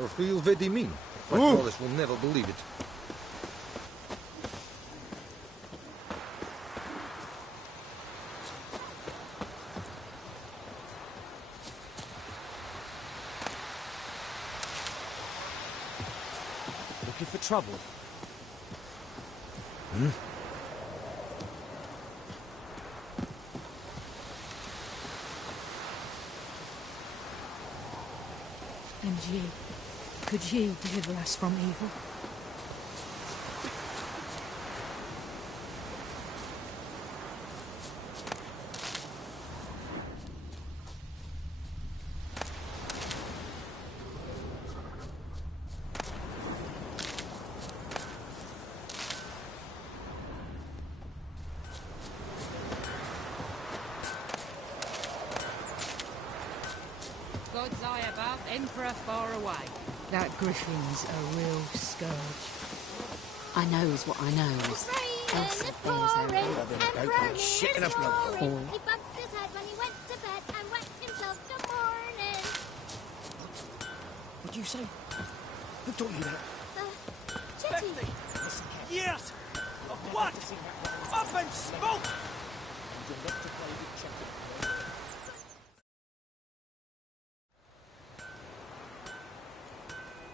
Or feel very mean. My brothers will never believe it. Looking for trouble? And ye, could ye deliver us from evil? God's eye above, Emperor far away. That griffin's a real scourge. I knows what I knows. Elsa bears her ring. Shit in a blood. Fall. He bumped his head when he went to bed and wet himself till morning. What'd you say? Who taught you that? Chetty. Listen, Cat. Yes! Of what? Up and smoke! You're not to play with Chetty.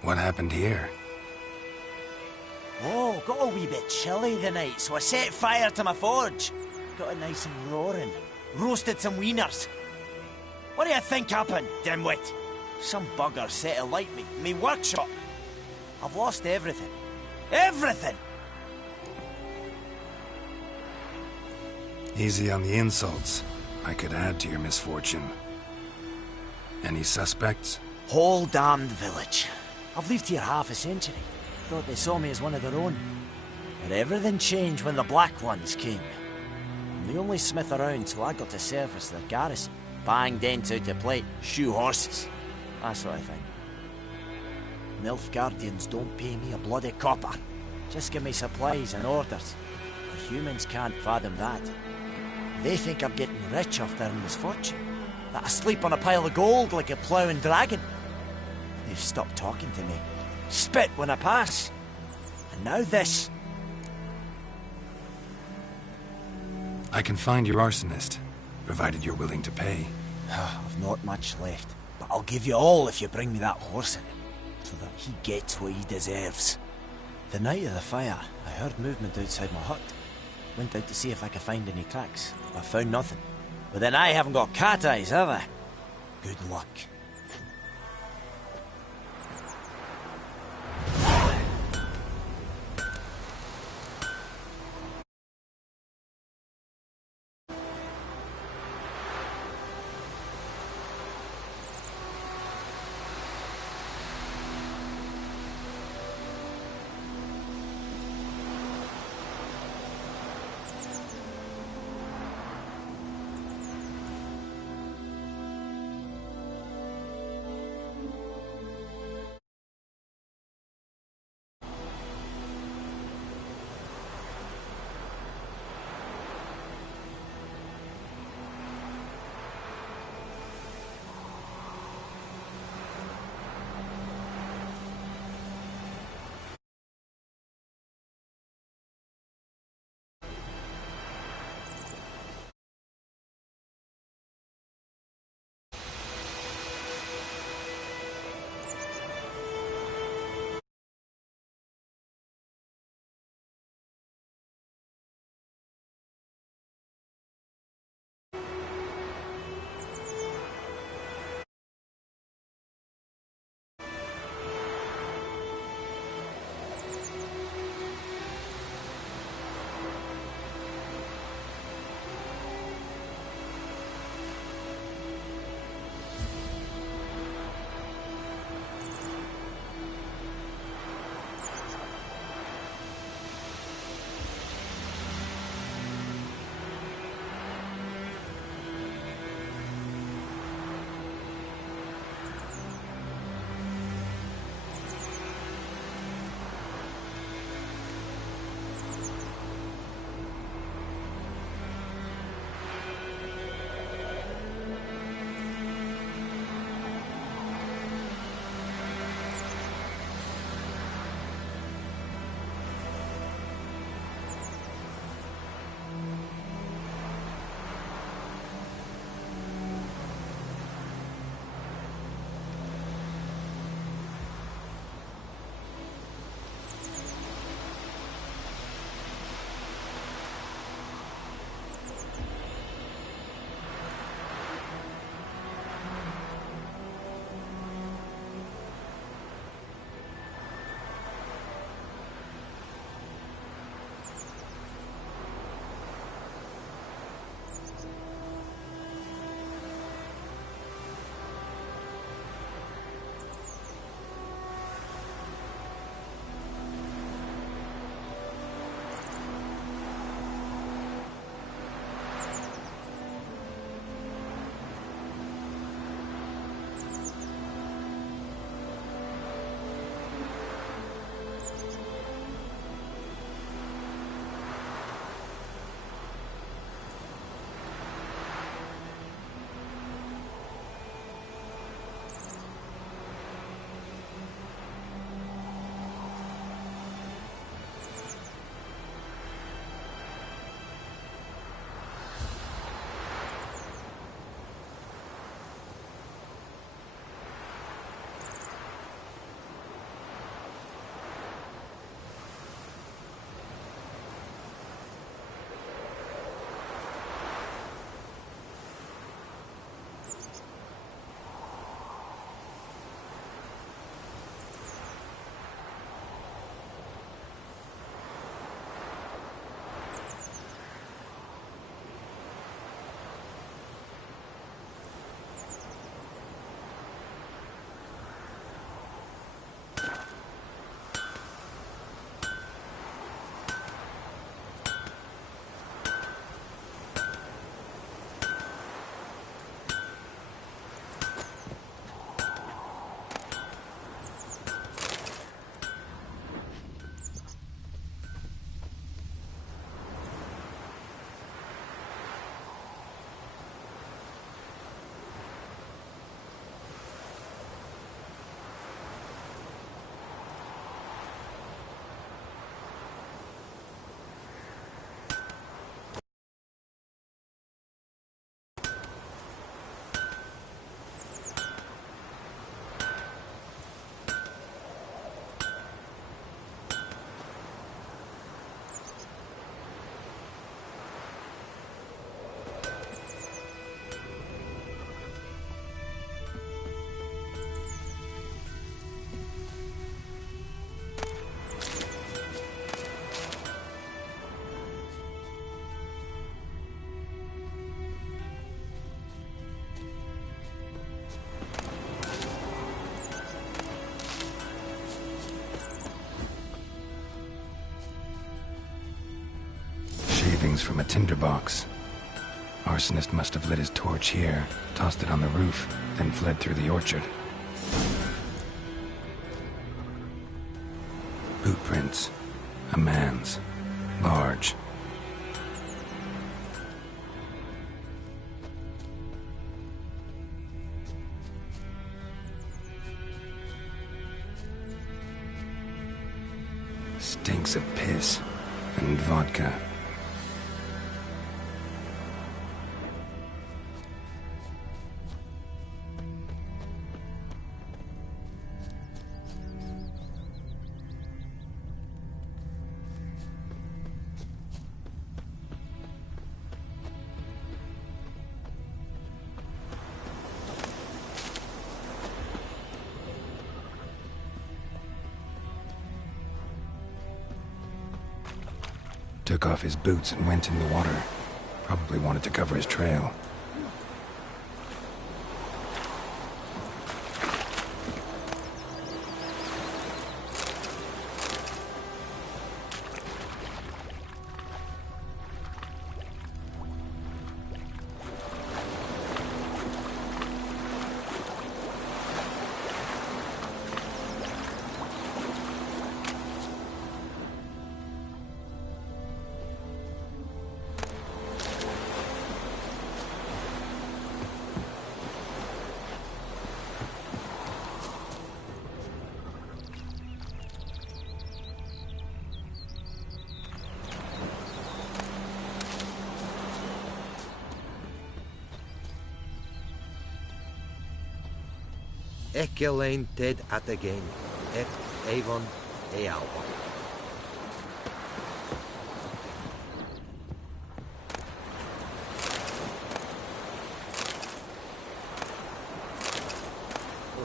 What happened here? Oh, got a wee bit chilly the night, so I set fire to my forge. Got it nice and roaring. Roasted some wieners. What do you think happened, dimwit? Some bugger set alight me workshop. I've lost everything. Everything! Easy on the insults. I could add to your misfortune. Any suspects? Whole damned village. I've lived here half a century. Thought they saw me as one of their own. But everything changed when the Black Ones came. I'm the only smith around, so I got to service their garrison. Bang dents out of plate, shoe horses. That sort of thing. Nilfgaardians don't pay me a bloody copper. Just give me supplies and orders. The humans can't fathom that. They think I'm getting rich off their misfortune. That I sleep on a pile of gold like a ploughing dragon. They've stopped talking to me. Spit when I pass. And now this. I can find your arsonist, provided you're willing to pay. I've not much left, but I'll give you all if you bring me that horse in, so that he gets what he deserves. The night of the fire, I heard movement outside my hut. Went out to see if I could find any tracks, but I found nothing. But then I haven't got cat eyes, have I? Good luck. Markings from a tinderbox. Arsonist must have lit his torch here, tossed it on the roof, then fled through the orchard. Boot prints. A man's. Large. Stinks of piss and vodka. Took off his boots and went in the water. Probably wanted to cover his trail. Ecelain ted at again, et avon e alba.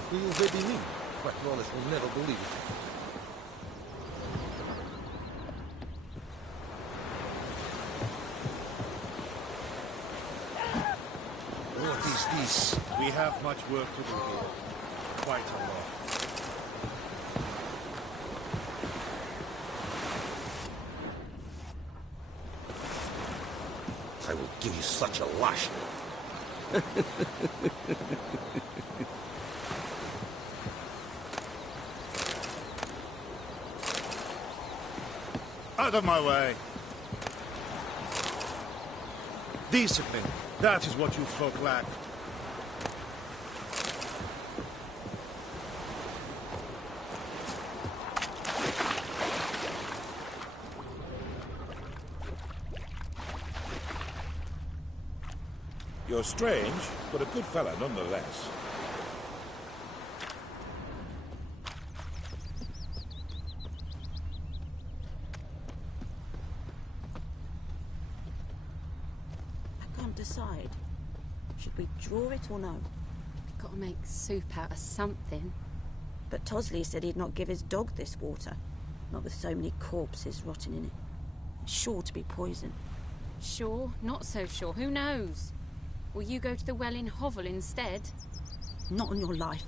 Who vedi me? Patrones will never believe it. What is this? We have much work to do here. Quite a lot. I will give you such a lash. Out of my way. Discipline. That is what you folk lack. You're strange, but a good fella nonetheless. I can't decide. Should we draw it or no? Gotta make soup out of something. But Tosley said he'd not give his dog this water. Not with so many corpses rotting in it. It's sure to be poison. Sure, not so sure. Who knows? Will you go to the well in Hovel instead? Not on your life.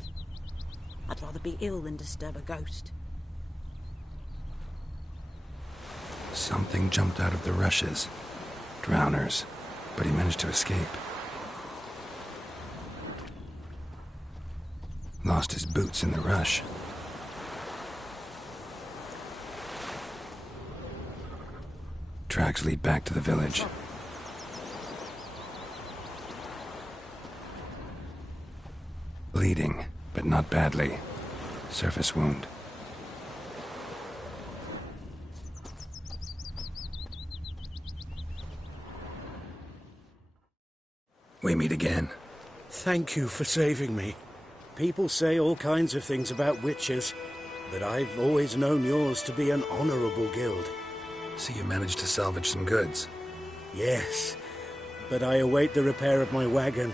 I'd rather be ill than disturb a ghost. Something jumped out of the rushes. Drowners. But he managed to escape. Lost his boots in the rush. Tracks lead back to the village. Bleeding, but not badly. Surface wound. We meet again. Thank you for saving me. People say all kinds of things about witches, but I've always known yours to be an honourable guild. So you managed to salvage some goods? Yes, but I await the repair of my wagon.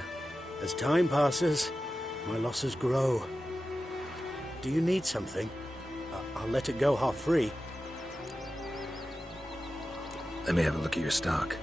As time passes, my losses grow. Do you need something? I'll let it go half-free. Let me have a look at your stock.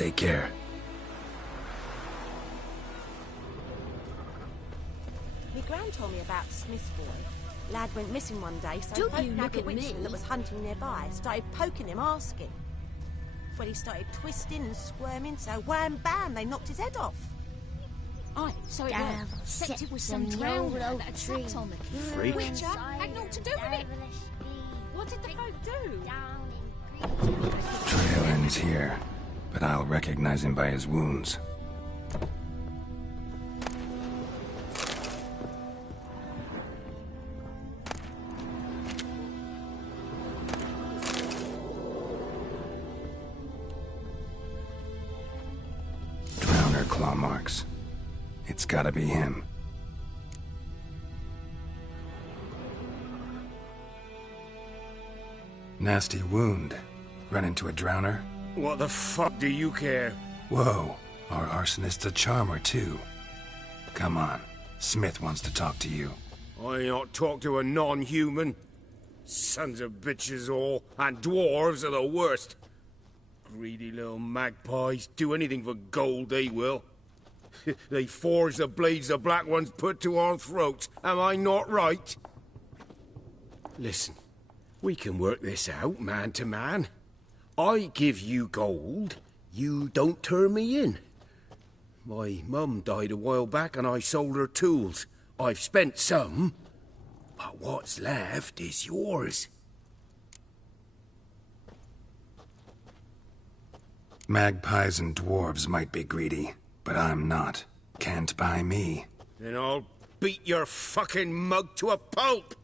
Take care. My gran told me about Smith's boy. Lad went missing one day, so Don't folk you nabbed look a at witchman me. that was hunting nearby. Started poking him, asking. Well, he started twisting and squirming, so wham bam, they knocked his head off. Aye, so it Devil was. Except it was sits some in the drowned old man oak that had tree. sat on the key. Freak. Witcher had naught to do with it. What did the folk do? Trail ends here, but I'll recognize him by his wounds. Drowner claw marks. It's gotta be him. Nasty wound. Run into a drowner? What the fuck do you care? Whoa, our arsonist's a charmer too. Come on, Smith wants to talk to you. I not talk to a non-human. Sons of bitches all, and dwarves are the worst. Greedy little magpies, do anything for gold, they will. They forge the blades the black ones put to our throats. Am I not right? Listen, we can work this out, man to man. I give you gold, you don't turn me in. My mum died a while back and I sold her tools. I've spent some, but what's left is yours. Magpies and dwarves might be greedy, but I'm not. Can't buy me. Then I'll beat your fucking mug to a pulp!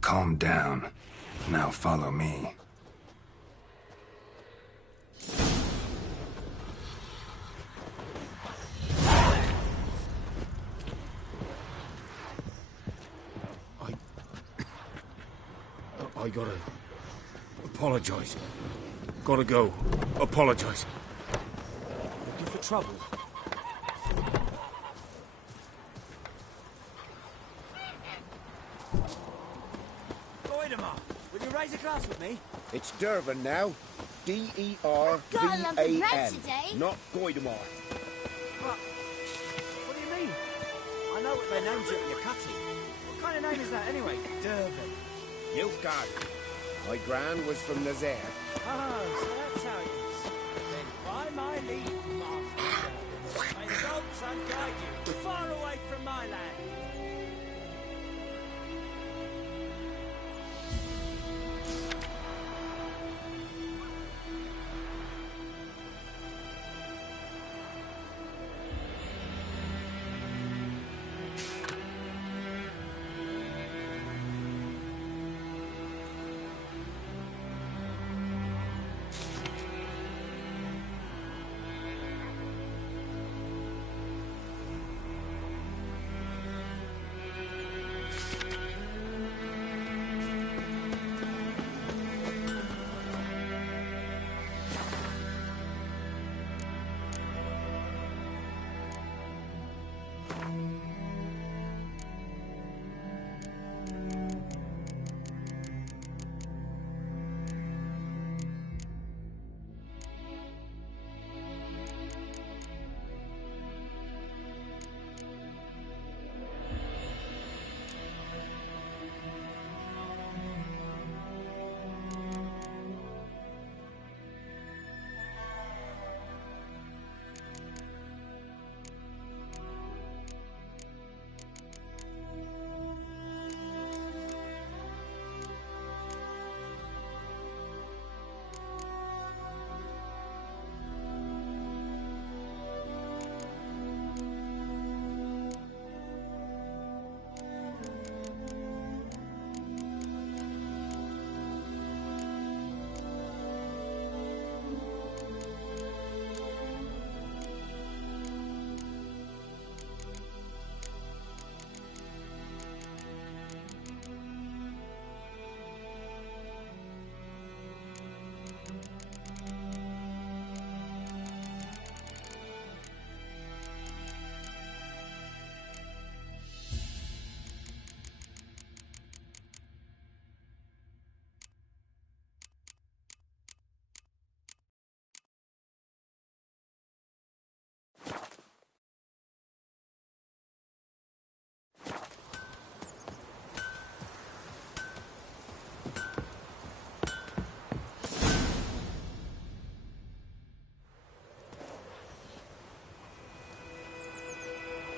Calm down. Now follow me. I gotta apologize. Gotta go. Apologize. Looking for trouble? Goidemar, will you raise a glass with me? It's Dervan now. D-E-R-V-A-N. Got a lump of bread today. Not Goidemar. What do you mean? I know what their names are at your cutting. What kind of name is that anyway? Dervan. Nilfgaard. My gran was from Nazaire. Oh, so that's how it is. Then by my leave, Master Dervan, may the gods unguide you far away from my land.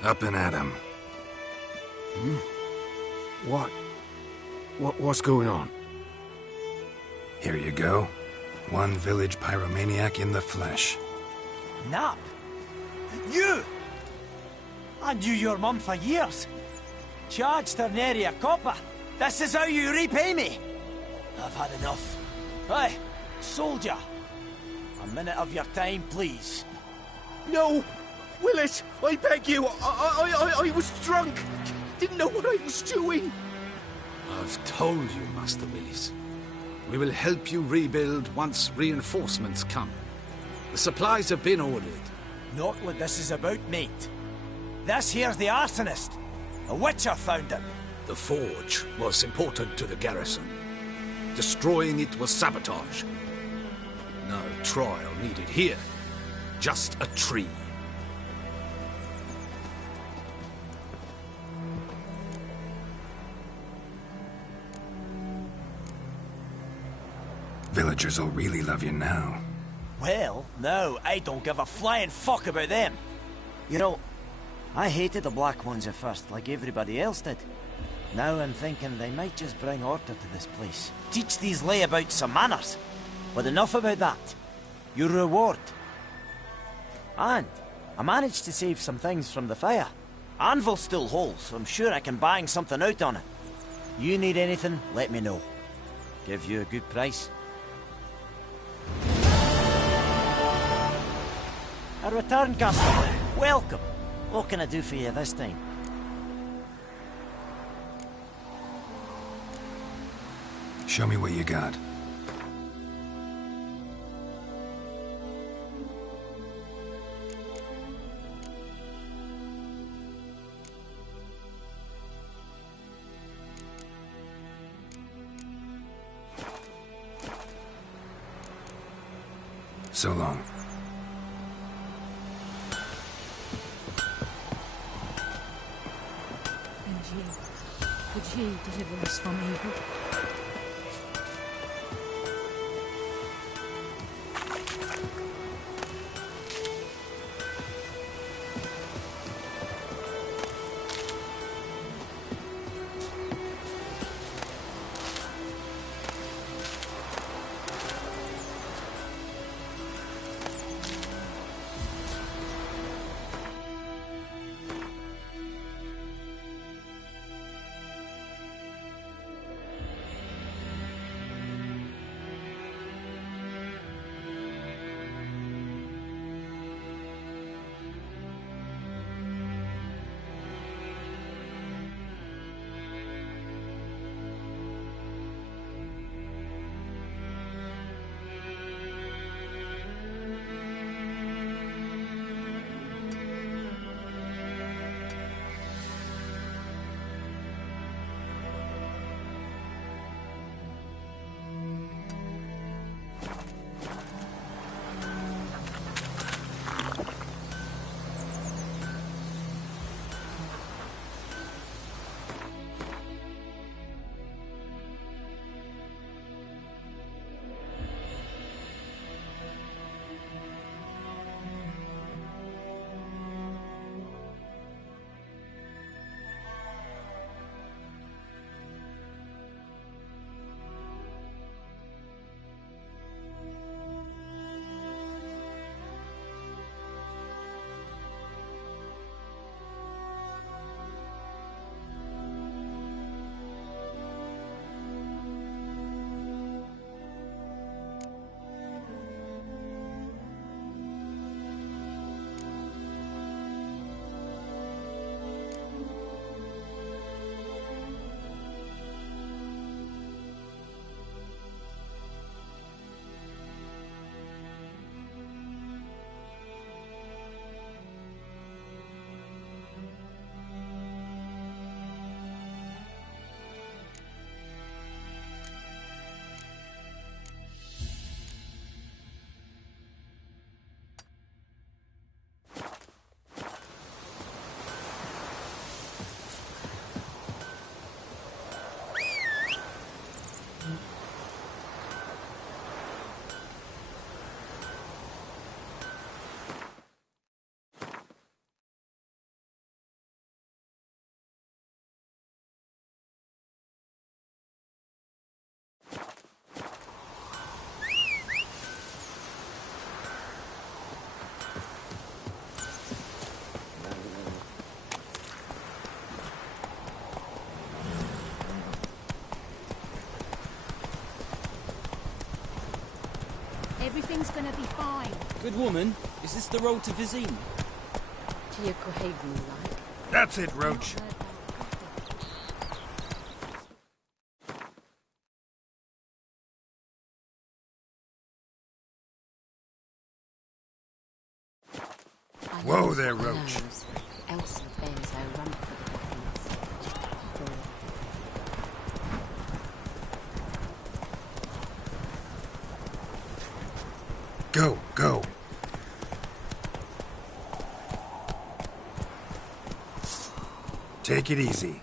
Up and at 'em. What's going on? Here you go. One village pyromaniac in the flesh. Nap? You! I knew your mum for years. Charged her nary a copper. This is how you repay me. I've had enough. Hey, soldier. A minute of your time, please. No! Willis, I beg you. I was drunk. Didn't know what I was doing. I've told you, Master Willis. We will help you rebuild once reinforcements come. The supplies have been ordered. Not what this is about, mate. This here's the arsonist. A witcher found him. The forge was important to the garrison. Destroying it was sabotage. No trial needed here. Just a tree. Villagers will really love you now. Well, no, I don't give a flying fuck about them. You know, I hated the Black Ones at first, like everybody else did. Now I'm thinking they might just bring order to this place. Teach these layabouts some manners. But enough about that. Your reward. And I managed to save some things from the fire. Anvil still holds, so I'm sure I can bang something out on it. You need anything, let me know. Give you a good price. A return customer. Welcome. What can I do for you this time? Show me what you got. So long. Could you deliver us from evil? Everything's gonna be fine. Good woman, is this the road to Vizine? To your grave, more like. That's it, Roach. Whoa there, Roach. Elsa bears her rump for the Go, go. Take it easy.